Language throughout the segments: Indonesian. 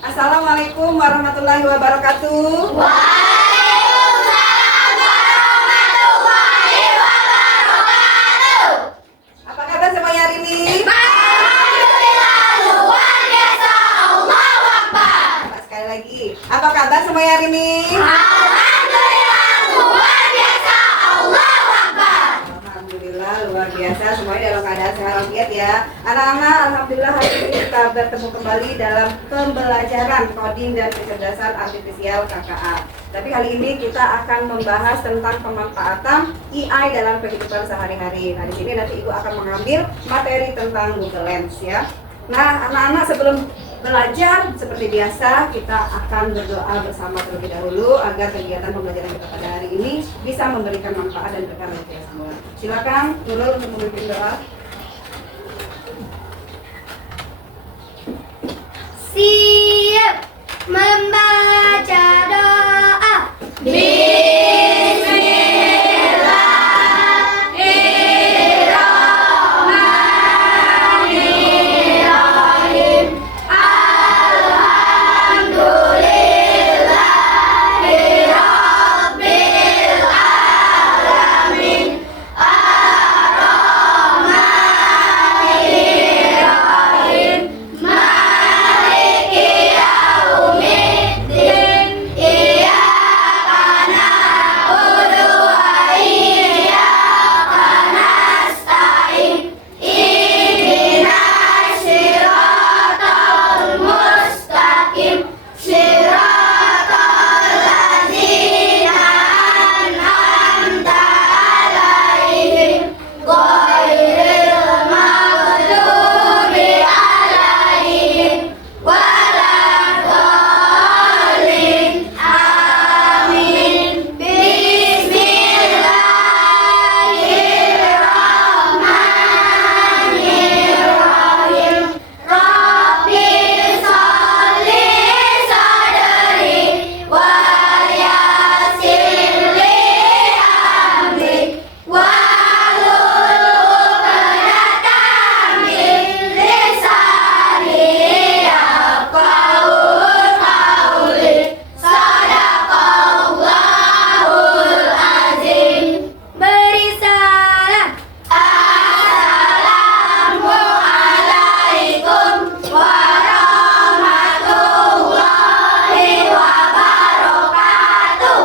Assalamualaikum warahmatullahi wabarakatuh. Waalaikumsalam warahmatullahi wabarakatuh. Apa kabar semuanya hari ini? Alhamdulillah luar biasa. Allahu Akbar. Sekali lagi. Apa kabar semuanya hari ini? Alhamdulillah luar biasa. Allahu Akbar. Alhamdulillah luar biasa, semuanya dalam keadaan sehat walafiat ya. Anak-anak, alhamdulillah hari ini kita bertemu kembali dalam pembelajaran coding dan kecerdasan artifisial KKA. Tapi kali ini kita akan membahas tentang pemanfaatan AI dalam kehidupan sehari-hari. Nah, di sini nanti Ibu akan mengambil materi tentang Google Lens ya. Nah, anak-anak sebelum belajar seperti biasa kita akan berdoa bersama terlebih dahulu agar kegiatan pembelajaran kita pada hari ini bisa memberikan manfaat dan berkah bagi kita semua. Silakan Nurul untuk memimpin doa. Siap membaca doa. Bismillahirrahmanirrahim. Alhamdulillahirabbil alamin. Ar-Rahmanirrahim. Maliki yaumiddin. Iyyaka na'budu wa iyyaka nasta'in. Ihdinas siratal mustaqim. Siratal ladzina an'amta 'alaihim ghairil maghdubi 'alaihim waladdallin. Amin. Bismillahirrahmanirrahim. Rabbi sholli sadri wa yassir li amri wahlul 'uqdatam min lisani yafqahu qawli. Shadaqallahul azim. Beri salam. Assalamualaikum warahmatullahi wabarakatuh.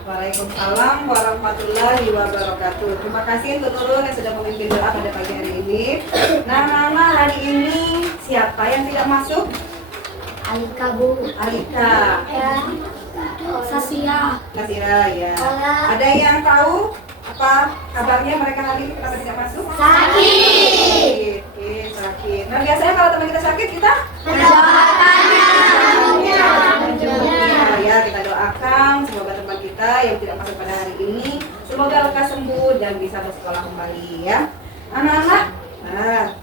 Waalaikumsalam warahmatullahi wabarakatuh. Terima kasih untuk Nurul yang sudah memimpin doa pada pagi hari ini. Nah, Nana, hari ini siapa yang tidak masuk? Alika, Bu. Alika, Ya. Sasya. Kasira ya. Ola. Ada yang tahu apa kabarnya mereka hari ini kenapa tidak masuk? Sakit. Oke, sakit. Nah, biasanya kalau teman kita sakit kita Mendoakannya. menjemputnya ya. Kita doakan semoga teman kita yang tidak masuk pada hari ini semoga lekas sembuh dan bisa bersekolah kembali ya. Anak-anak, nah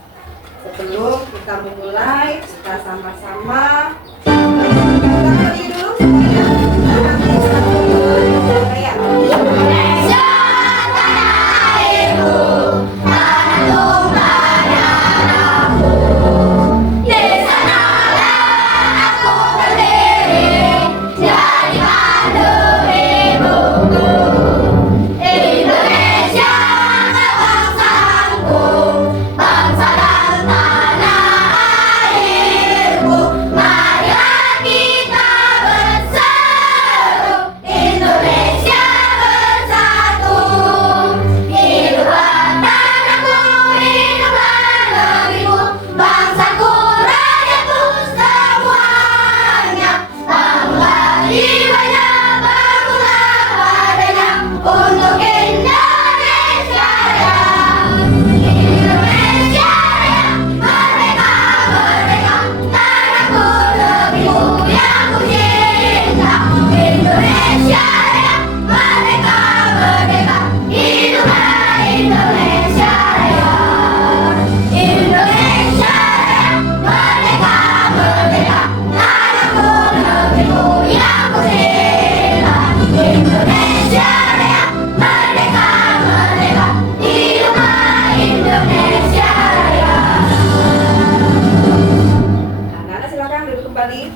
sebelum kita memulai kita sama-sama berdiri dulu semuanya. Nanti satu dua kayak Indonesia tanah airku, tanah tumpah darahku. Di sanalah aku berdiri, jadi mantu ibuku. Indonesia bangsaku, bangsa dan tanah airku. Mari kembali.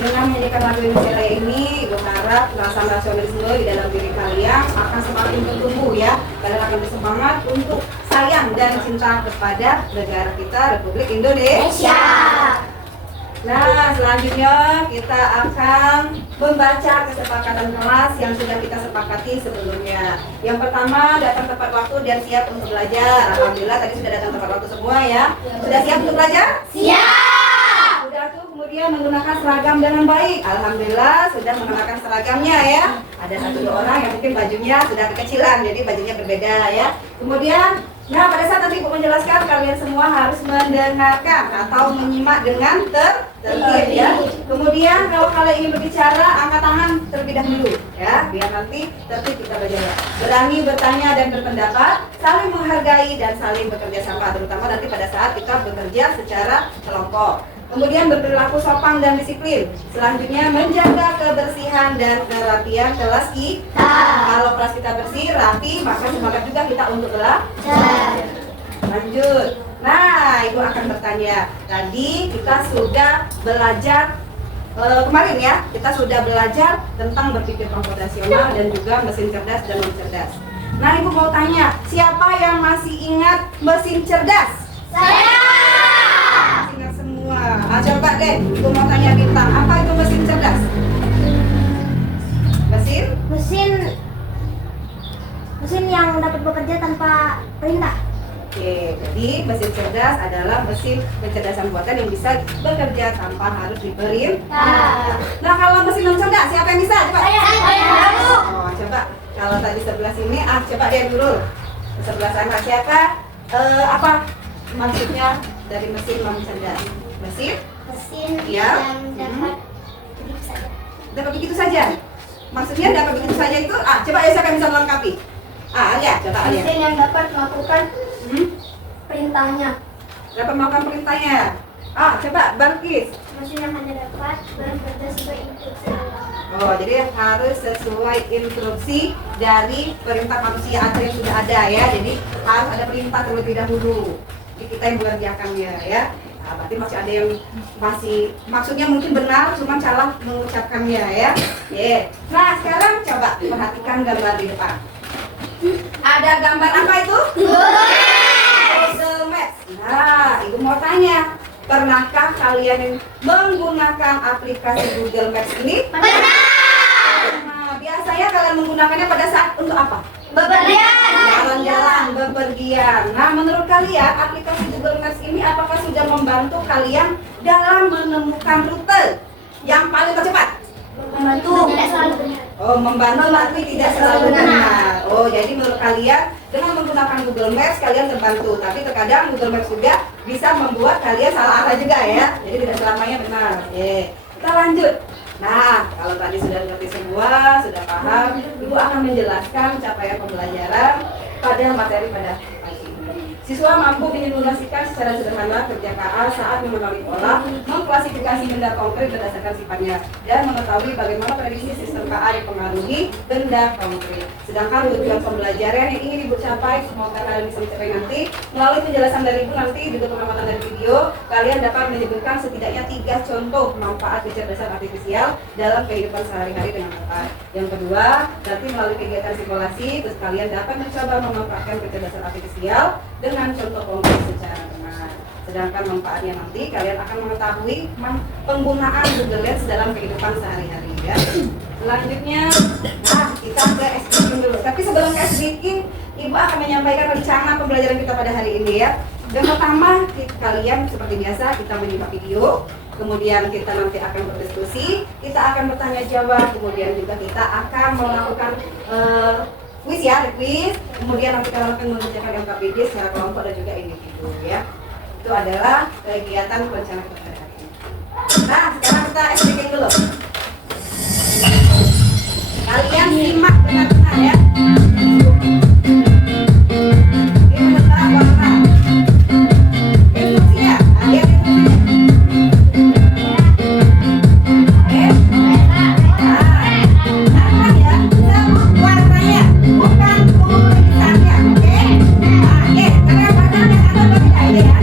Dengan menyanyikan lagu Indonesia Raya ini, Ibu harap rasa nasionalisme di dalam diri kalian akan semakin bertumbuh ya. Kalian akan bersemangat untuk sayang dan cinta kepada negara kita, Republik Indonesia. Nah, selanjutnya kita akan membaca kesepakatan kelas yang sudah kita sepakati sebelumnya. Yang pertama, datang tepat waktu dan siap untuk belajar. Alhamdulillah tadi sudah datang tepat waktu semua ya. Sudah siap untuk belajar? Siap. Sudah tuh kemudian menggunakan seragam dengan baik. Alhamdulillah sudah menggunakan seragamnya ya. Ada 1-2 orang yang mungkin bajunya sudah kekecilan, jadi bajunya berbeda ya. Kemudian, nah pada saat nanti Ibu menjelaskan, kalian semua harus mendengarkan atau menyimak dengan tertib ya. Kemudian kalau kalian ingin berbicara, angkat tangan terlebih dahulu ya, biar nanti tertib kita belajar. Berani bertanya dan berpendapat, saling menghargai dan saling bekerja sama, terutama nanti pada saat kita bekerja secara kelompok. Kemudian berperilaku sopan dan disiplin. Selanjutnya menjaga kebersihan dan kerapian kelas kita. Kalau kelas kita bersih, rapi, maka semangat juga kita untuk belajar. Lanjut. Nah, Ibu akan bertanya. Tadi kita sudah belajar kemarin ya, kita sudah belajar tentang berpikir komputasional dan juga mesin cerdas dan non cerdas. Nah, Ibu mau tanya, siapa yang masih ingat mesin cerdas? Saya. Ingat semua. Coba deh, Ibu mau tanya Bintang, apa itu mesin cerdas? Mesin yang dapat bekerja tanpa perintah. Oke, jadi mesin cerdas adalah mesin pencerdasan buatan yang bisa bekerja tanpa harus diperintah. Nah, kalau mesin non cerdas, siapa yang bisa? Coba. Saya. Oh, coba. Kalau tadi sebelah sini, coba dia dulu. Sebelah sana siapa? Apa maksudnya dari mesin non cerdas? Mesin yang Hmm. dapat begitu saja. dapat begitu saja. Maksudnya dapat begitu saja itu, coba ya siapa yang bisa melengkapi? Alia, coba Alia. Mesin yang dapat melakukan Hmm? perintahnya. Dapat melakukan perintahnya. Coba Balkis. Mesin yang hanya dapat bekerja sesuai instruksi. Oh, jadi harus sesuai instruksi dari perintah manusia atau yang sudah ada ya. Jadi harus ada perintah terlebih dahulu. Jadi kita yang mengerjakannya ya. Nah, berarti masih ada yang maksudnya mungkin benar, cuma salah mengucapkannya ya. Nah, sekarang coba perhatikan gambar di depan. Ada gambar apa itu? Google Maps. Nah, Ibu mau tanya, pernahkah kalian menggunakan aplikasi Google Maps ini? Nah, biasanya kalian menggunakannya pada saat untuk apa? Jalan-jalan, bepergian. Nah, menurut kalian aplikasi Google Maps ini apakah sudah membantu kalian dalam menemukan rute yang paling tercepat? Membantu. Tidak selalu benar. Oh, membantu tapi tidak selalu benar. Oh, jadi menurut kalian dengan menggunakan Google Maps kalian terbantu, tapi terkadang Google Maps juga bisa membuat kalian salah arah juga ya. Jadi tidak selamanya benar. Kita lanjut. Nah, kalau tadi sudah mengerti semua, sudah paham, Ibu akan menjelaskan capaian pembelajaran pada materi pada pagi ini. Siswa mampu mensimulasikan secara sederhana kerja KA saat mengenali pola, mengklasifikasi benda konkret berdasarkan sifatnya, dan mengetahui bagaimana prediksi sistem KA dipengaruhi benda konkret. Sedangkan tujuan pembelajaran yang ingin Ibu capai, semoga kalian bisa mencapai nanti, melalui penjelasan dari Ibu nanti, juga pengamatan dari video, kalian dapat menyebutkan setidaknya 3 contoh manfaat kecerdasan artifisial dalam kehidupan sehari-hari dengan tepat. Yang kedua, nanti melalui kegiatan simulasi, terus kalian dapat mencoba memanfaatkan kecerdasan artifisial dengan contoh konkret secara benar. Sedangkan manfaatnya nanti kalian akan mengetahui penggunaan Google Lens dalam kehidupan sehari-hari ya. Selanjutnya, kita ke speaking dulu. Tapi sebelum ke speaking, Ibu akan menyampaikan rencana pembelajaran kita pada hari ini ya. Yang pertama, kalian seperti biasa kita menyimak video. Kemudian kita nanti akan berdiskusi, kita akan bertanya jawab, kemudian juga kita akan melakukan kuis ya, kuis. Kemudian nanti kita akan mengerjakan MKBD secara kelompok dan juga individu ya. Itu adalah kegiatan rencana kita pada hari ini. Nah, sekarang kita speaking dulu. Kalian simak benar-benar ya. Ini benar warna. Instruksinya, lihat instruksinya. Warnanya, bukan tulisannya, oke? Karena warna yang ada berbeda ya.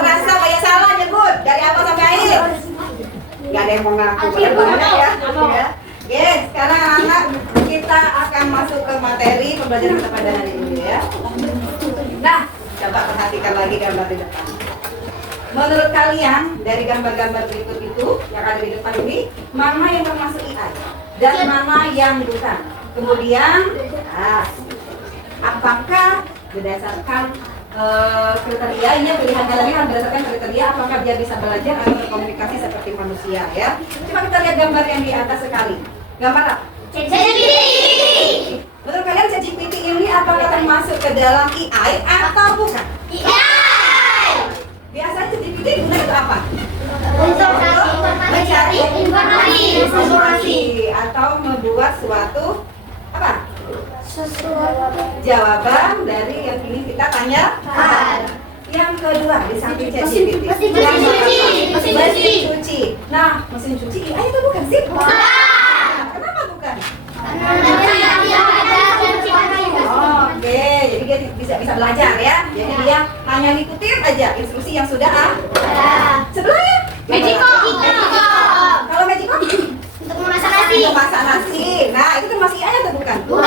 terasa kayak salah nyebut dari apa sampai akhir. Gak ada yang mau ngaku banyak ya. Oke, sekarang anak kita akan masuk ke materi pembelajaran kita pada hari ini ya. Nah, coba perhatikan lagi gambar di depan. Menurut kalian dari gambar-gambar berikut itu yang ada di depan ini, mana yang termasuk AI dan mana yang bukan? Kemudian, apakah berdasarkan kriteria ini pilihan kalian berdasarkan kriteria apakah dia bisa belajar atau berkomunikasi seperti manusia ya? Coba kita lihat gambar yang di atas sekali. Gambar apa? ChatGPT. Menurut kalian ChatGPT ini apakah termasuk ke dalam AI atau bukan? AI. Biasanya ChatGPT digunakan untuk apa? Untuk mencari informasi atau membuat suatu apa? sesuatu Jawaban dari yang ini kita tanyakan. Yang kedua di samping ChatGPT mesin cuci. Nah, mesin cuci AI itu bukan sih? Kenapa bukan? Oke, jadi dia bisa belajar ya. Jadi dia hanya ngikutin aja instruksi yang sudah ada. Sebelahnya Magicom. Kalau Magicom Untuk memasak nasi. untuk masak nasi. Nah, itu termasuk AI atau bukan? Bukan.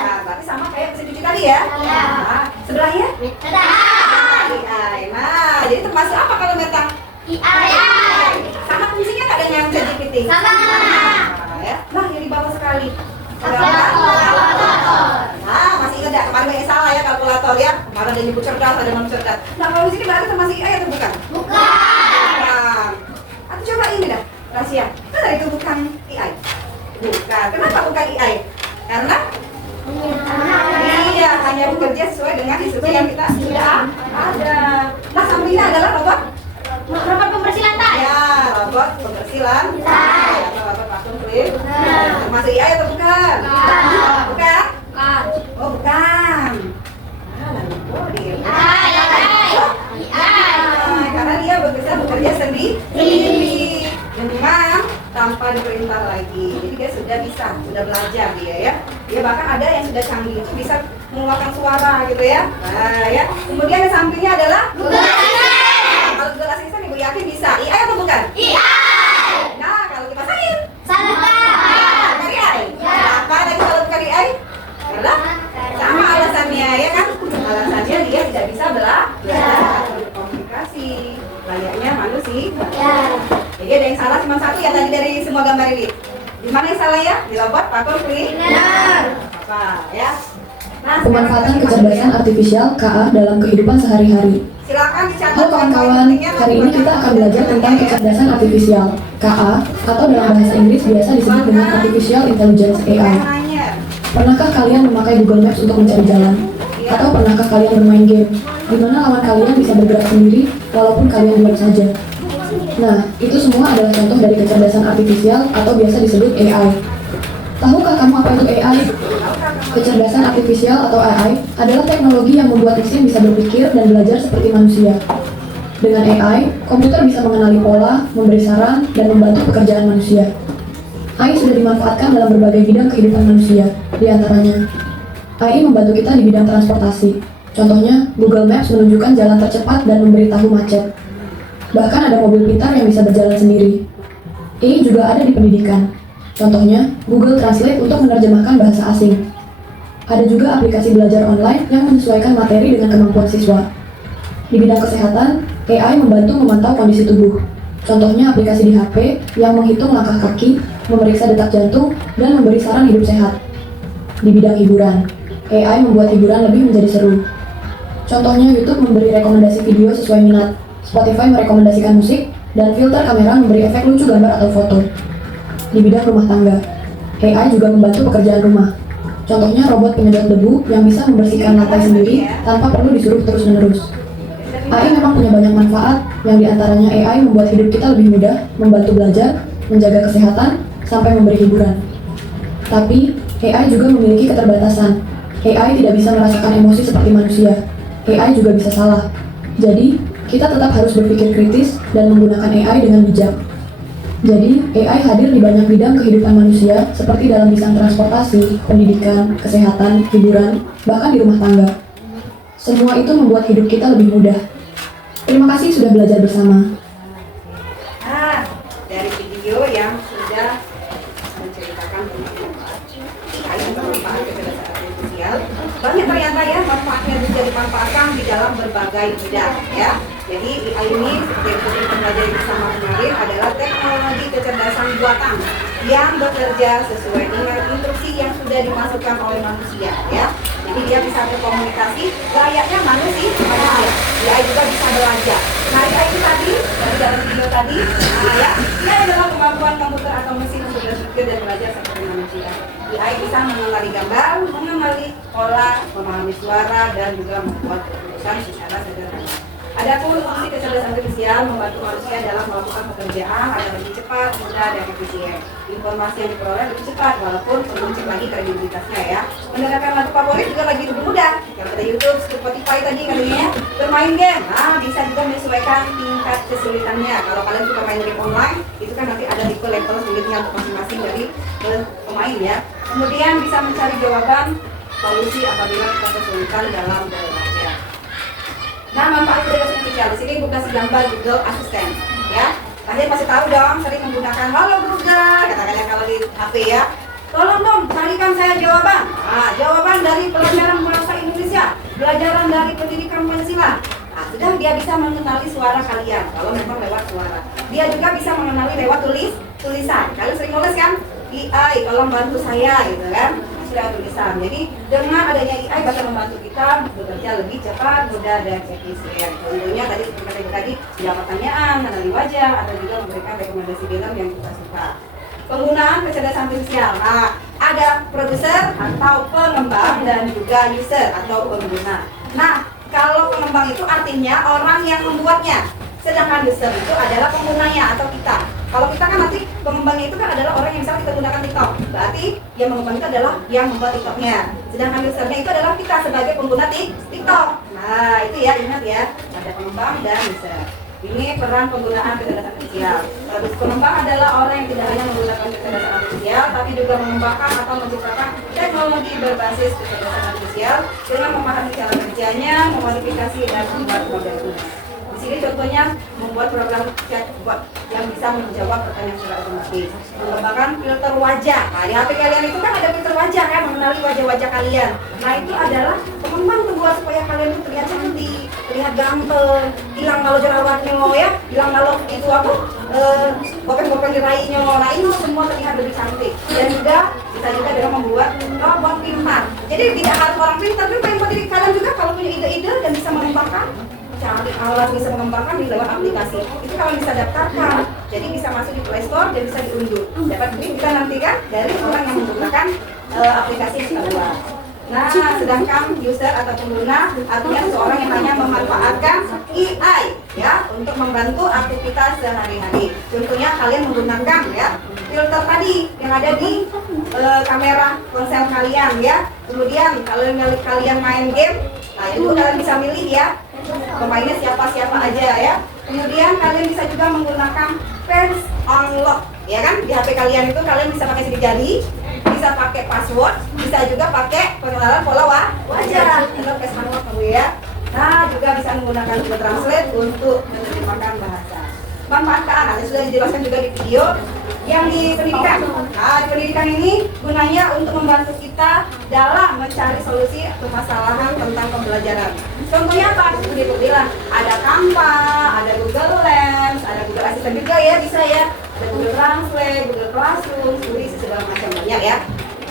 Nah, berarti sama kayak mesin cuci tadi ya. Iya. Nah, sebelahnya AI. Nah, jadi termasuk apa kalau metang? AI. Sama fungsinya nggak dengan ChatGPT? Sama. Nah, ya. Nah, yang di bawah sekali. Nah, masih ingat ya kemarin yang salah ya kalkulator ya. Kemarin ada nyebut cerdas, ada non cerdas. Nah, kalau di sini berarti termasuk AI atau bukan? Bukan. Aku coba ini dah, rahasia. Benar itu bukan AI. Bukan. Kenapa bukan AI? Karena iya, hanya bekerja sesuai dengan instruksi yang kita sudah ada. Nah, sampingnya adalah robot Pembersih lantai. ya, robot pembersih lantai atau robot vacuum cleaner. Termasuk AI atau bukan? Bukan? Oh, bukan. Lalu karena dia bekerja sendiri dengan tanpa diperintah lagi. Jadi dia sudah belajar dia ya. Dia bahkan ada yang sudah canggih itu bisa mengeluarkan suara gitu ya. Nah, ya. Kemudian yang sampingnya adalah Google Assistant. Kalau Google Assistant Ibu yakin bisa. AI atau bukan? Nah, kalau dipasain bukan AI. Kenapa lagi kalau bukan AI? Karena sama alasannya ya kan? Alasannya dia tidak bisa belajar atau berkomunikasi layaknya manusia. Jadi ada yang salah cuma satu ya tadi dari semua gambar ini. Di mana yang salah ya? Di robot vacuum cleaner. Apa ya? Nah, Pemanfaatan kecerdasan artifisial KA dalam kehidupan sehari-hari. silakan dicatat. Halo kawan-kawan, hari ini kita akan belajar tentang kecerdasan artifisial KA atau dalam bahasa Inggris biasa disebut dengan Artificial Intelligence AI. Pernahkah kalian memakai Google Maps untuk mencari jalan? Atau pernahkah kalian bermain game di mana lawan kalian bisa bergerak sendiri walaupun kalian diam saja? Nah, itu semua adalah contoh dari kecerdasan artifisial atau biasa disebut AI. Tahukah kamu apa itu AI? Kecerdasan artifisial atau AI adalah teknologi yang membuat mesin bisa berpikir dan belajar seperti manusia. Dengan AI, komputer bisa mengenali pola, memberi saran, dan membantu pekerjaan manusia. AI sudah dimanfaatkan dalam berbagai bidang kehidupan manusia, di antaranya AI membantu kita di bidang transportasi. Contohnya, Google Maps menunjukkan jalan tercepat dan memberitahu macet. Bahkan ada mobil pintar yang bisa berjalan sendiri. AI juga ada di pendidikan. Contohnya, Google Translate untuk menerjemahkan bahasa asing. Ada juga aplikasi belajar online yang menyesuaikan materi dengan kemampuan siswa. Di bidang kesehatan, AI membantu memantau kondisi tubuh. Contohnya aplikasi di HP yang menghitung langkah kaki, memeriksa detak jantung, dan memberi saran hidup sehat. Di bidang hiburan, AI membuat hiburan lebih menjadi seru. Contohnya YouTube memberi rekomendasi video sesuai minat, Spotify merekomendasikan musik, dan filter kamera memberi efek lucu gambar atau foto. Di bidang rumah tangga, AI juga membantu pekerjaan rumah. Contohnya robot penyedot debu yang bisa membersihkan lantai sendiri tanpa perlu disuruh terus-menerus. AI memang punya banyak manfaat, yang diantaranya AI membuat hidup kita lebih mudah, membantu belajar, menjaga kesehatan, sampai memberi hiburan. Tapi, AI juga memiliki keterbatasan. AI tidak bisa merasakan emosi seperti manusia. AI juga bisa salah. Jadi, kita tetap harus berpikir kritis dan menggunakan AI dengan bijak. Jadi, AI hadir di banyak bidang kehidupan manusia seperti dalam bidang transportasi, pendidikan, kesehatan, hiburan, bahkan di rumah tangga. Semua itu membuat hidup kita lebih mudah. Terima kasih sudah belajar bersama. Nah, dari video yang sudah menceritakan tentang manfaat kecerdasan artifisial, banyak ternyata ya manfaatnya bisa dimanfaatkan di dalam berbagai bidang ya. Jadi AI ini seperti yang kita pelajari bersama kemarin adalah teknologi kecerdasan buatan yang bekerja sesuai dengan instruksi yang sudah dimasukkan oleh manusia ya. Jadi dia bisa berkomunikasi layaknya manusia. Dia juga bisa belajar. Nah, itu tadi dari dalam video tadi, nah ya, ini adalah kemampuan komputer atau mesin untuk berpikir dan belajar seperti manusia. AI bisa mengenali gambar, mengenali pola, memahami suara, dan juga membuat keputusan secara sederhana. Adapun fungsi kecerdasan artifisial membantu manusia dalam melakukan pekerjaan agar lebih cepat, mudah, dan efisien. Informasi yang diperoleh lebih cepat, walaupun perlu cek lagi kredibilitasnya ya. Mendengarkan lagu favorit juga lagi lebih mudah. Yang pada YouTube, Spotify tadi katanya, bermain game. Nah, bisa juga menyesuaikan tingkat kesulitannya. Kalau kalian suka main game online, itu kan nanti ada tipe level sulitnya untuk masing-masing dari pemain ya. Kemudian bisa mencari jawaban solusi apabila kita kesulitan dalam belajar. Nah, manfaat kecerdasan artifisial di sini bukan gambar Google Assistant, ya. Kalian pasti tahu dong, sering menggunakan Halo Google, kata-kata kalau di HP ya. Tolong dong, carikan saya jawaban. Nah, jawaban dari pelajaran bahasa Indonesia, pelajaran dari pendidikan Pancasila. Nah, sudah dia bisa mengenali suara kalian kalau memang lewat suara. Dia juga bisa mengenali lewat tulisan. Kalian sering nulis kan? AI, tolong bantu saya, gitu kan? Sudah tulisan. Jadi dengan adanya AI bakal membantu kita bekerja lebih cepat, mudah, dan efisien. Contohnya tadi seperti tadi jawab pertanyaan, mengenali wajah, atau juga memberikan rekomendasi film yang kita suka. Penggunaan kecerdasan artifisial. Nah, ada produser atau pengembang dan juga user atau pengguna. Nah, kalau pengembang itu artinya orang yang membuatnya, sedangkan user itu adalah penggunanya atau kita. Kalau kita kan nanti pengembangnya itu kan adalah orang yang misalnya kita gunakan TikTok, berarti yang mengembang itu adalah yang membuat TikToknya. Sedangkan usernya itu adalah kita sebagai pengguna TikTok. Nah, itu ya, ingat ya, ada pengembang dan user. Ini peran penggunaan kecerdasan artifisial. Pengembang adalah orang yang tidak hanya menggunakan kecerdasan artifisial, tapi juga mengembangkan atau menciptakan teknologi berbasis kecerdasan artifisial dengan memahami cara kerjanya, memodifikasi dan membuat modelnya. Di sini contohnya membuat program chatbot yang bisa menjawab pertanyaan secara otomatis. Mengembangkan filter wajah. Nah, di HP kalian itu kan ada filter wajah kan, mengenali wajah-wajah kalian. Nah, itu adalah pengembang membuat supaya kalian itu terlihat cantik, terlihat ganteng, hilang kalau jerawatnya ya, hilang kalau itu apa, bopeng-bopeng di rainya. Nah, itu semua terlihat lebih cantik. Dan juga kita juga dalam membuat robot pintar. Jadi tidak harus orang pintar, tapi yang penting kalian juga kalau punya ide-ide dan bisa mengembangkan, cari alat bisa mengembangkan di lewat aplikasi itu kalian bisa daftarkan, jadi bisa masuk di Play Store dan bisa diunduh. Dapat duit kita nantikan dari orang yang menggunakan aplikasi yang kita buat. Nah, sedangkan user atau pengguna artinya seseorang yang hanya memanfaatkan AI ya untuk membantu aktivitas sehari-hari. Contohnya kalian menggunakan ya filter tadi yang ada di kamera ponsel kalian ya. Kemudian kalau kalian main game, nah itu kalian bisa milih ya pemainnya siapa-siapa aja ya. Kemudian kalian bisa juga menggunakan face unlock ya kan, di HP kalian itu kalian bisa pakai sidik jari, bisa pakai password, bisa juga pakai pengenalan pola wajah atau face unlock ya. Nah, juga bisa menggunakan Google Translate untuk menerjemahkan bahasa. Manfaat ke anak sudah dijelaskan juga di video yang di pendidikan. Nah, di pendidikan ini gunanya untuk membantu kita dalam mencari solusi permasalahan tentang pembelajaran. Contohnya apa? Seperti aku bilang, ada Canva, ada Google Lens, ada Google Assistant juga ya, bisa ya. Ada Google Translate, Google Classroom, tulis segala macam banyak ya.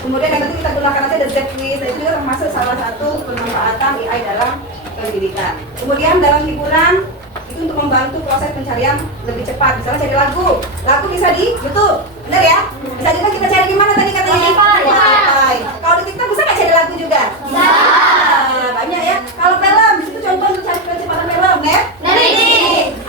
Kemudian yang penting kita gunakan nanti ada Z-Quiz, itu juga termasuk salah satu pemanfaatan AI dalam pendidikan. Kemudian dalam hiburan itu untuk membantu proses pencarian lebih cepat. Misalnya cari lagu bisa di YouTube, benar ya? Bisa juga kita cari di mana tadi katanya? Spotify. Kalau di TikTok bisa nggak cari lagu juga? Bisa. Banyak ya. Kalau film, itu contoh untuk cari kecepatan film, ya?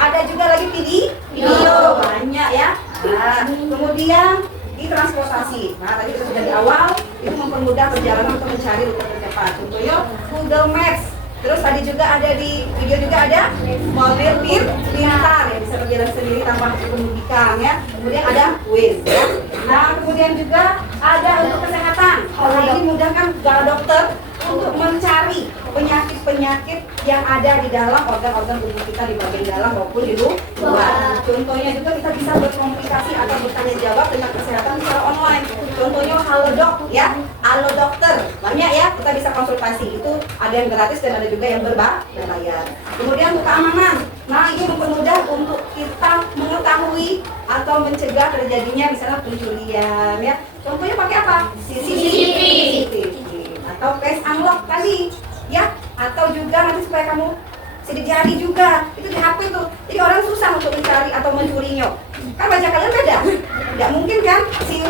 Ada juga lagi video, banyak ya. Nah, kemudian di transportasi. Nah, tadi kita sudah di awal itu mempermudah perjalanan untuk mencari rute tercepat. Contohnya Google Maps. Terus tadi juga ada di video juga ada mobil pintar ya, bisa berjalan sendiri tanpa kemudikan ya. Kemudian ada Waze ya. Nah, kemudian juga ada untuk kesehatan. Nah, ini memudahkan para dokter untuk mencari penyakit-penyakit yang ada di dalam organ-organ tubuh kita di bagian dalam maupun di luar. Contohnya juga kita bisa berkomunikasi atau bertanya jawab dengan kesehatan secara online. Contohnya Halodoc ya, Halo Dokter. Banyak ya, kita bisa konsultasi. Itu ada yang gratis dan ada juga yang berbayar. Kemudian buka amanan. Nah, ini mempermudah untuk kita mengetahui atau mencegah terjadinya misalnya pencurian ya. Contohnya pakai apa? CCTV atau face unlock tadi ya, atau juga nanti supaya kamu sidik jari juga itu di HP tuh, jadi orang susah untuk mencari atau mencurinya. Kan wajah kalian beda, tidak mungkin kan si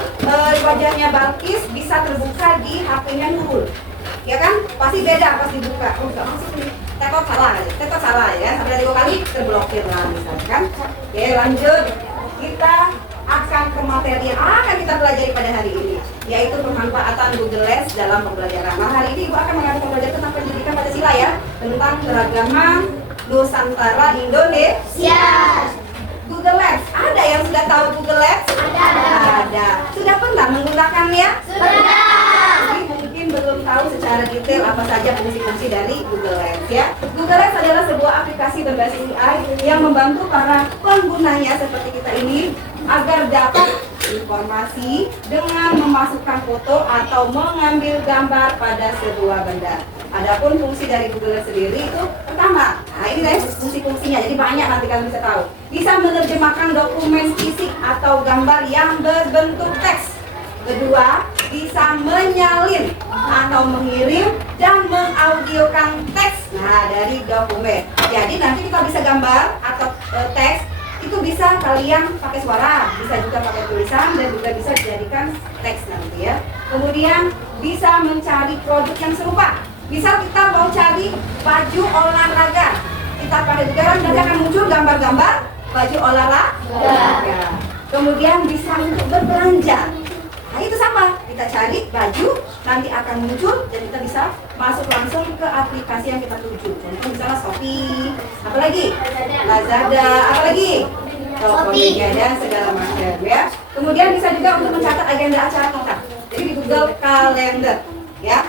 wajahnya Balkis bisa terbuka di HP-nya Nurul, ya kan? Pasti beda pas dibuka. Oh enggak masuk nih, tekot salah ya, sampai 3 kali terblokir lah misalkan. Oke, lanjut, kita akan ke materi yang akan kita pelajari pada hari ini, yaitu pemanfaatan Google Lens dalam pembelajaran. Nah, hari ini Ibu akan mengadakan pembelajaran tentang pendidikan Pancasila ya, tentang keragaman Nusantara Indonesia. Google Lens, ada yang sudah tahu Google Lens? Ada. Sudah pernah menggunakannya? Sudah. Tapi mungkin belum tahu secara detail apa saja fungsi-fungsi dari Google Lens ya. Google Lens adalah sebuah aplikasi berbasis AI yang membantu para penggunanya seperti kita ini agar dapat informasi dengan memasukkan foto atau mengambil gambar pada sebuah benda. Adapun fungsi dari Google Lens sendiri itu pertama, nah ini guys fungsi-fungsinya, jadi banyak nanti kalian bisa tahu. Bisa menerjemahkan dokumen fisik atau gambar yang berbentuk teks. Kedua, bisa menyalin atau mengirim dan mengaudiokan teks dari dokumen. Jadi nanti kita bisa gambar atau teks itu bisa kalian pakai suara, bisa juga pakai tulisan dan juga bisa dijadikan teks nanti ya. Kemudian bisa mencari produk yang serupa. Misal kita mau cari baju olahraga, kita pakai Google Lens nanti akan muncul gambar-gambar baju olahraga. Kemudian bisa untuk berbelanja. Nah itu sama, kita cari baju nanti akan muncul dan kita bisa masuk langsung ke aplikasi yang kita tuju. Contoh misalnya Shopee, apalagi Lazada, apalagi Tokopedia dan segala macam ya. Kemudian bisa juga untuk mencatat agenda acara kita. Jadi di Google Calendar ya.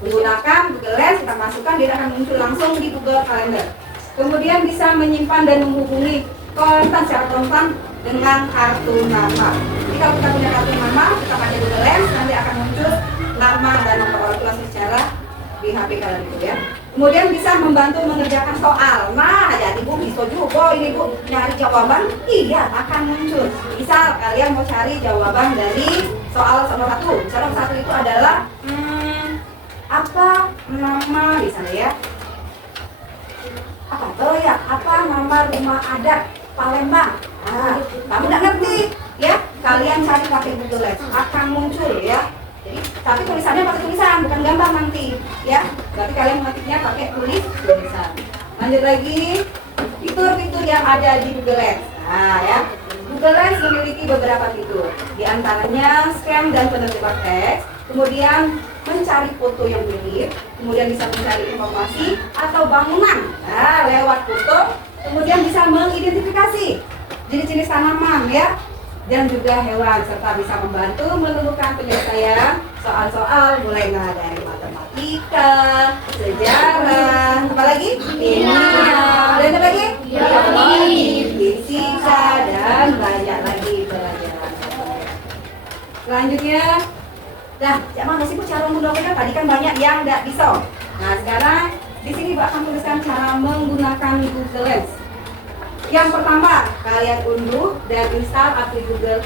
Menggunakan Google Lens kita masukkan, dia akan muncul langsung di Google Calendar. Kemudian bisa menyimpan dan menghubungi kontak secara spontan dengan kartu nama. Jadi kalau kita punya kartu nama, kita pakai Google Lens, nanti akan muncul nama dan nomor orang tua secara di HP kalian itu ya. Kemudian bisa membantu mengerjakan soal. Nah, jadi Bu bisa juga ini Bu nyari jawaban, iya akan muncul. Misal kalian mau cari jawaban dari soal nomor 1. Misalnya nomor 1 itu adalah apa nama di sana ya? Apa tuh ya? Apa nama rumah adat Palembang? Nah, kamu nggak ngerti ya? Kalian cari pakai Google Lens akan muncul ya. Jadi, tapi tulisannya pakai tulisan, bukan gambar nanti ya. Berarti kalian mengetiknya pakai tulisan. Lanjut lagi, fitur-fitur yang ada di Google Lens. Nah ya, Google Lens memiliki beberapa fitur. Di antaranya scan dan penerjemah teks, kemudian mencari foto yang mirip, kemudian bisa mencari informasi atau bangunan lewat foto, kemudian bisa mengidentifikasi jenis-jenis tanaman ya, dan juga hewan, serta bisa membantu menemukan penyelesaian soal-soal mulai dari matematika, sejarah, apalagi kimia, dan apa lagi? Fisika, dan banyak lagi pelajaran. Selanjutnya, nah, mana sih Bu cara menggunakannya? Tadi kan banyak yang nggak bisa. Nah, sekarang di sini Bu akan tuliskan cara menggunakan Google Lens. Yang pertama, kalian unduh dan install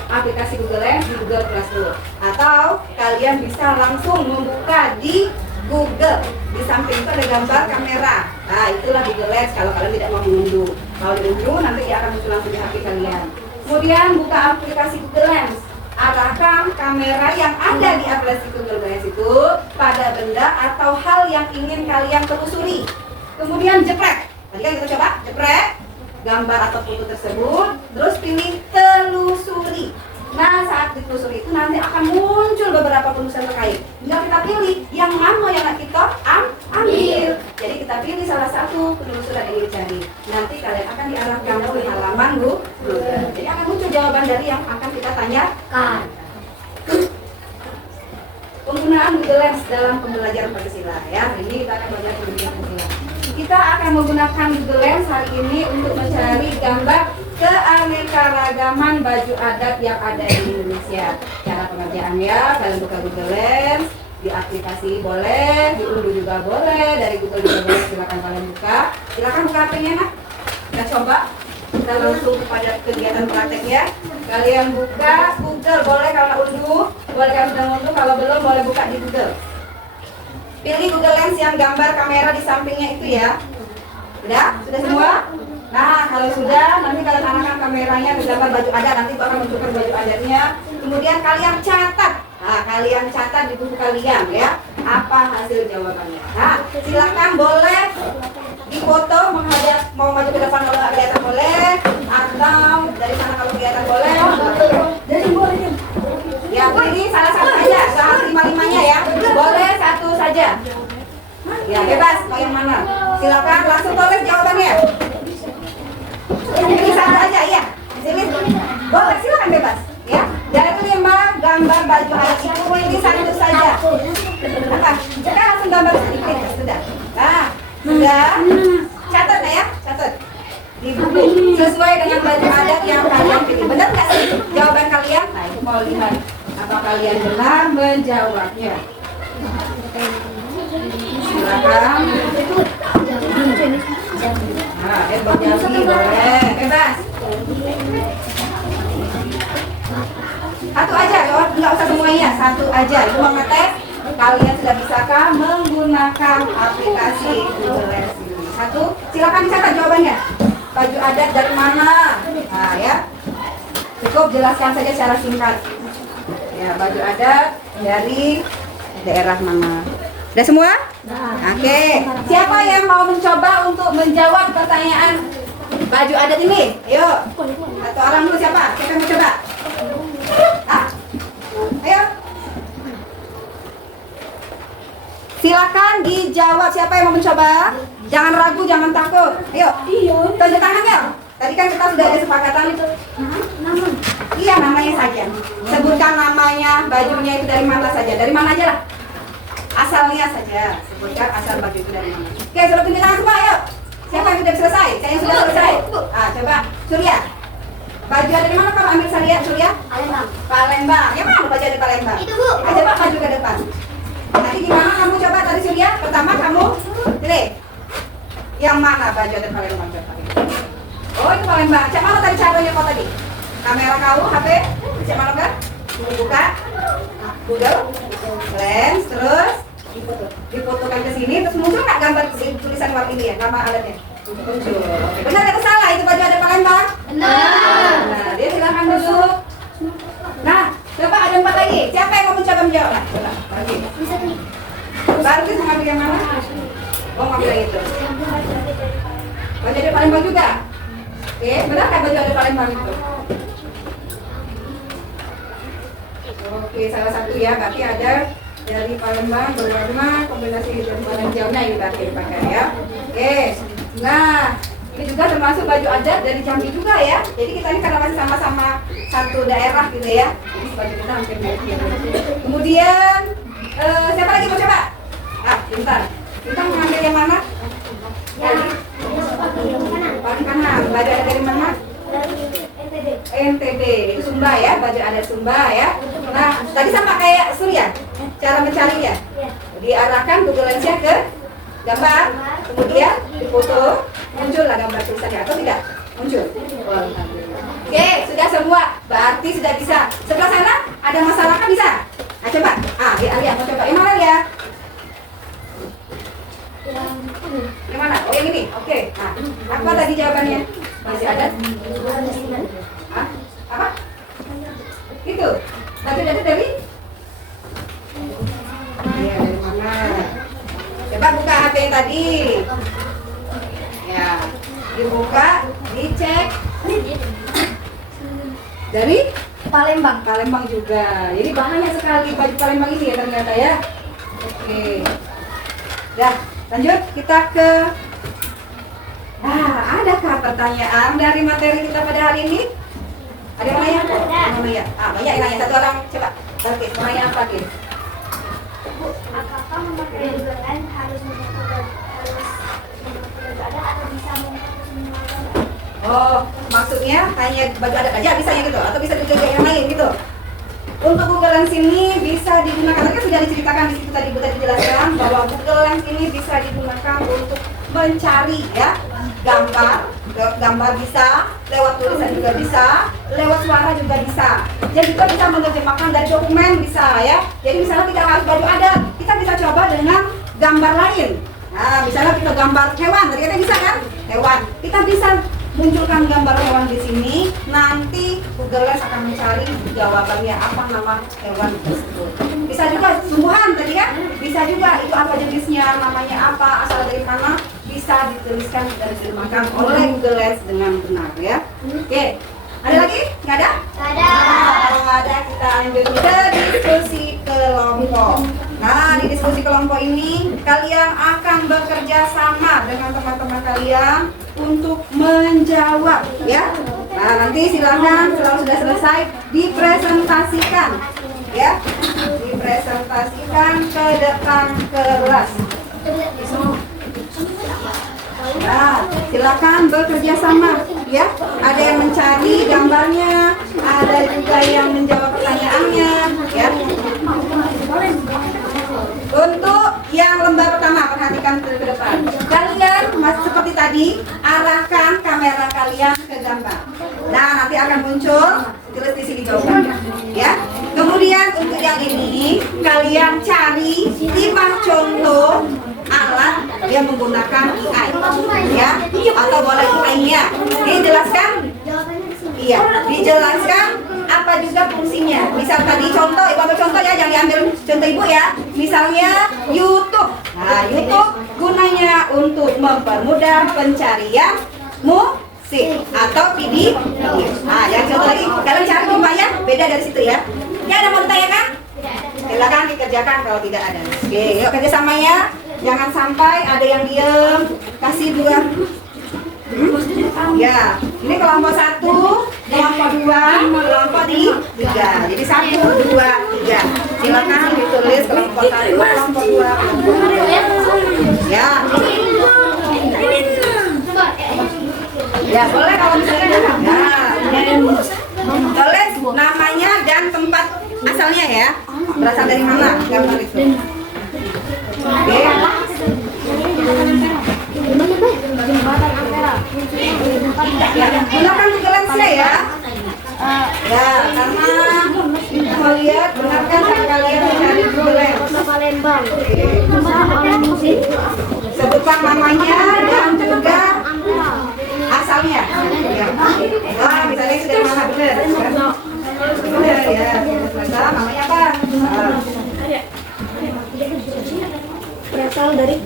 aplikasi Google Lens di Google Classroom. Atau kalian bisa langsung membuka di Google. Di samping itu ada gambar kamera. Nah, itulah Google Lens kalau kalian tidak mau mengunduh. Kalau diunduh, nanti dia akan muncul langsung di HP kalian. Kemudian buka aplikasi Google Lens. Arahkan kamera yang ada di aplikasi Google Lens itu pada benda atau hal yang ingin kalian telusuri. Kemudian jeprek. Tadi kan kita coba jeprek gambar atau foto tersebut, terus pilih telusuri. Nah, saat ditelusuri itu nanti akan muncul beberapa penulisan terkait. Tinggal kita pilih yang mana yang kita ambil. Jadi kita pilih salah satu penelusuran yang dicari. Nanti kalian akan diarahkan ke halaman Google. Jadi akan muncul jawaban dari yang akan kita tanyakan. Penggunaan penggunaan Google Lens dalam pembelajaran Pancasila ya. Ini kita akan belajar pembelajaran Pancasila. Kita akan menggunakan Google Lens hari ini untuk mencari gambar keanekaragaman baju adat yang ada di Indonesia. Cara pengerjaannya, kalian buka Google Lens, di aplikasi boleh, diunduh juga boleh, dari Google juga boleh. Silakan kalian buka. Silakan buka HP-nya, nak. Kita coba. Kita langsung kepada kegiatan prakteknya. Kalian buka Google, boleh kalau unduh, boleh kalau sudah unduh, kalau belum boleh buka di Google. Pilih Google Lens yang gambar kamera di sampingnya itu ya. Sudah semua? Nah, kalau sudah, nanti kalian arahkan kameranya ke gambar baju adat, nanti akan munculkan baju adatnya. Kemudian kalian catat. Nah, kalian catat di buku kalian ya, apa hasil jawabannya. Nah, silakan boleh difoto menghadap, mau maju ke depan kalau nggak kelihatan boleh, atau dari sana kalau kelihatan boleh. Jadi boleh. Ya, ini salah satu aja, nggak harus lima-limanya ya. Boleh satu saja. Ya, bebas. Mau yang mana? Silakan langsung tulis jawabannya. Ini satu aja ya. Sini. Boleh, silakan bebas. Ya. Dari 5 gambar baju adat itu pilih satu saja. Apa? Kita langsung gambar sedikit. Sudah. Nah, sudah. Catat ya, catat di buku sesuai dengan baju adat yang kalian pilih. Benar nggak sih jawaban kalian? Nah, itu mau lihat apa kalian benar menjawabnya. Silakan. Nah, berjanji boleh, bebas. Satu aja, nggak usah semuanya, satu aja. Itu mau ngetes kalian sudah bisakah menggunakan aplikasi Google Lens ini. Satu, silakan dicatat jawabannya. Baju adat dari mana? Nah ya, cukup jelaskan saja secara singkat. Ya, baju adat dari daerah mana? Udah semua? Oke. Siapa yang mau mencoba untuk menjawab pertanyaan baju adat ini? Ayo. Satu orang dulu siapa? Siapa yang mau coba? Ayo. Silakan dijawab siapa yang mau mencoba. Jangan ragu, jangan takut. Ayo. Tunjuk tangannya. Tadi kan kita sudah ada kesepakatan itu. Nama. Iya, namanya saja. Sebutkan namanya, bajunya itu dari mana saja. Dari mana aja lah. Asalnya saja. Sebutkan asal baju itu dari mana. Oke, sudah tunjuk tangan semua, ayo. Siapa yang sudah selesai? Saya yang sudah selesai. Coba Surya. Baju ada di mana kamu ambil Surya? Palembang. Palembang. Yang mana baju ada Palembang? Itu Bu. Coba maju ke depan. Nanti gimana kamu coba tadi Surya? Pertama kamu pilih. Yang mana baju ada Palembang? Oh itu Palembang. Cak mana tadi caranya kau tadi? Kamera kau, HP? Cak mana kan? Buka Google Lens, terus difotokan ke sini, terus muncul nggak gambar tulisan warna ini ya, nama alatnya? Muncul. Benar atau salah itu baju ada Palembang? Benar. Nah, dia silakan duduk. Nah, coba ada 4 lagi. Siapa yang mau mencoba menjawab? Nah, coba lagi. Baru kita mengambil yang mana? Oh, ngambil yang itu. Baju ada Palembang juga. Oke, benar nggak baju ada Palembang itu? Oke, salah satu ya. Berarti ada dari Palembang berwarna kombinasi dari warna hijaunya ini berarti dipakai ya. Oke. Nah, ini juga termasuk baju adat dari Jambi juga ya. Jadi kita ini karena masih sama-sama satu daerah gitu ya. Jadi baju kita hampir mirip. Kemudian siapa lagi mau coba? Bentar. Kita mengambil yang mana? Paling kanan. Baju adat dari mana? NTB. Itu Sumba ya, baju adat Sumba ya. Nah, tadi sama kayak Surya. Cara mencarinya. Diarahkan Google Lens-nya ke gambar, kemudian difoto, muncullah gambar tulisannya atau tidak? Muncul. Oke, sudah semua. Berarti sudah bisa. Sebelah sana ada masalah kan bisa? Nah, coba. Alia mau coba. Yang mana ya? Yang mana? Oh, yang ini. Oke. Nah, apa tadi jawabannya? Masih ada? Apa? Itu. Baju adat dari? Iya, dari mana? Coba buka HP yang tadi. Ya, dibuka, dicek. Dari Palembang. Palembang juga. Jadi banyak sekali baju Palembang ini ya ternyata ya. Oke. Dah, lanjut kita ke. Adakah pertanyaan dari materi kita pada hari ini? Ada yang nanya? Banyak yang nanya. Banyak yang nanya. Satu orang coba. Oke, nanya apa lagi? Kan harus membuat ada atau bisa membuat semua. Oh, maksudnya hanya baju adat aja bisa ya gitu, atau bisa juga yang lain gitu. Untuk Google Lens ini bisa digunakan, tadi sudah diceritakan di situ tadi Bu tadi jelaskan bahwa Google Lens ini bisa digunakan untuk mencari ya gambar bisa, lewat tulisan juga bisa, lewat suara juga bisa. Dan juga bisa menerjemahkan dari dokumen bisa ya. Jadi misalnya tidak harus baju adat, kita bisa coba dengan gambar lain. Nah, misalnya kita gambar hewan, tadi kita bisa kan? Hewan. Kita bisa munculkan gambar hewan di sini, nanti Google Lens akan mencari jawabannya apa nama hewan tersebut. Bisa juga tumbuhan tadi kan? Bisa juga itu apa jenisnya, namanya apa, asal dari mana, bisa dituliskan dan diterjemahkan oleh Google Lens dengan benar ya. Oke, ada lagi? Nggak ada? Nggak ada. Kalau nggak ada, kita lanjut ke diskusi kelompok. Nah, di diskusi kelompok ini kalian akan bekerja sama dengan teman-teman kalian untuk menjawab ya. Nah, nanti silakan kalau sudah selesai dipresentasikan ya. Dipresentasikan ke depan kelas. Nah, silakan bekerja sama ya. Ada yang mencari gambarnya, ada juga yang menjawab pertanyaannya ya. Untuk yang lembar pertama, perhatikan ke depan. Kalian masih seperti tadi, arahkan kamera kalian ke gambar. Nah, nanti akan muncul tulis di sini jawabannya, ya. Kemudian untuk yang ini, kalian cari 5 contoh alat yang menggunakan AI, ya, atau boleh AI-nya. Dijelaskan? Iya, dijelaskan apa juga fungsinya. Misal tadi contoh, ibu ambil contoh ya, jangan diambil contoh ibu ya. Misalnya YouTube. Nah, YouTube gunanya untuk mempermudah pencarian musik atau video. Nah, yang contoh lagi, kalian cari lumayan beda dari situ ya. Ya, ada mau ditanyakan? Silakan dikerjakan kalau tidak ada. Oke, yuk kerjasamanya. Jangan sampai ada yang diem. Kasih dua. Ya, ini kelompok 1, kelompok 2, kelompok 3. Jadi 1, 2, 3. Silakan ditulis kelompok 1, kelompok 2, kelompok 3. Ya. Ya, boleh kalau misalnya tulis namanya dan tempat asalnya ya. Berasal dari mana gambar itu. Oke. Ya, gunakan Google Lens-nya ya. Ya, karena mau lihat benarkah kalian mencari Google Lens. Sebutkan namanya dan juga asalnya. Ya. Nah, misalnya sudah mana benar? Sudah ya. Selesai. Namanya apa? Berasal dari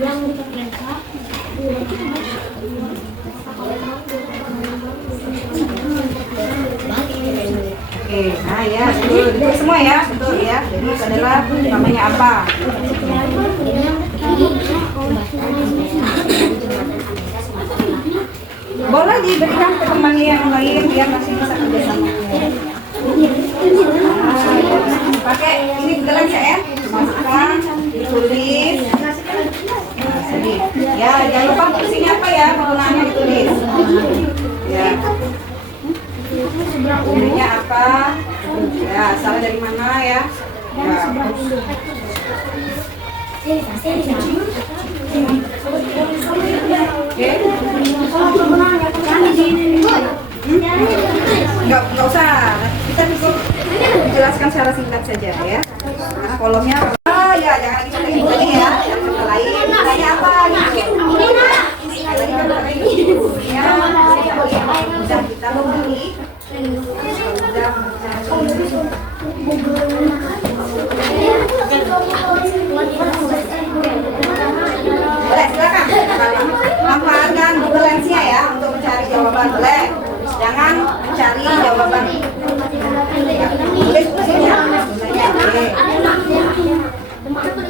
yang diperintah Oke, nah ya, betul. Itu semua ya, betul ya. Jadi itu adalah namanya apa? Boleh diberikan ke teman yang lain biar masih bisa kerjasama. Pakai ini Google ya, masukkan, ditulis. Ya, jangan lupa fungsinya apa ya, penggunaannya ditulis. Ya. Fungsinya apa? Ya, asalnya dari mana ya? Ya. Nggak usah, kita cukup jelaskan secara singkat saja ya. Karena kolomnya ya jangan lagi lagi ya. Yang lain, tanya apa? Sudah kita membeli. Boleh, silakan. Manfaatkan Google Lens-nya ya untuk mencari jawaban. Boleh. Jangan mencari jawaban. Tulis tulisnya.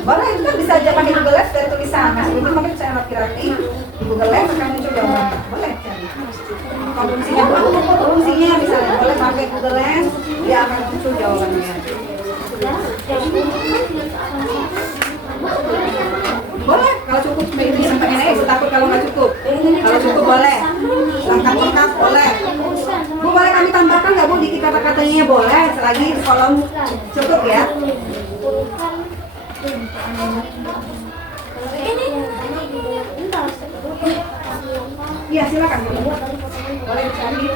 Boleh, itu kan bisa aja pakai Google Lens dari tulisan. Kasih itu pakai Rapi-rapi di Google Lens akan muncul jawabannya. Boleh cari. Fungsinya misalnya boleh pakai Google Lens, dia akan muncul jawabannya. Boleh, kalau cukup disimpannya aja, takut kalau nggak cukup. Kalau cukup boleh, lengkap boleh. Bu, boleh kami tambahkan nggak Bu di kata-katanya? Boleh, selagi kolom cukup ya. Iya, silakan Bu. Boleh dicari.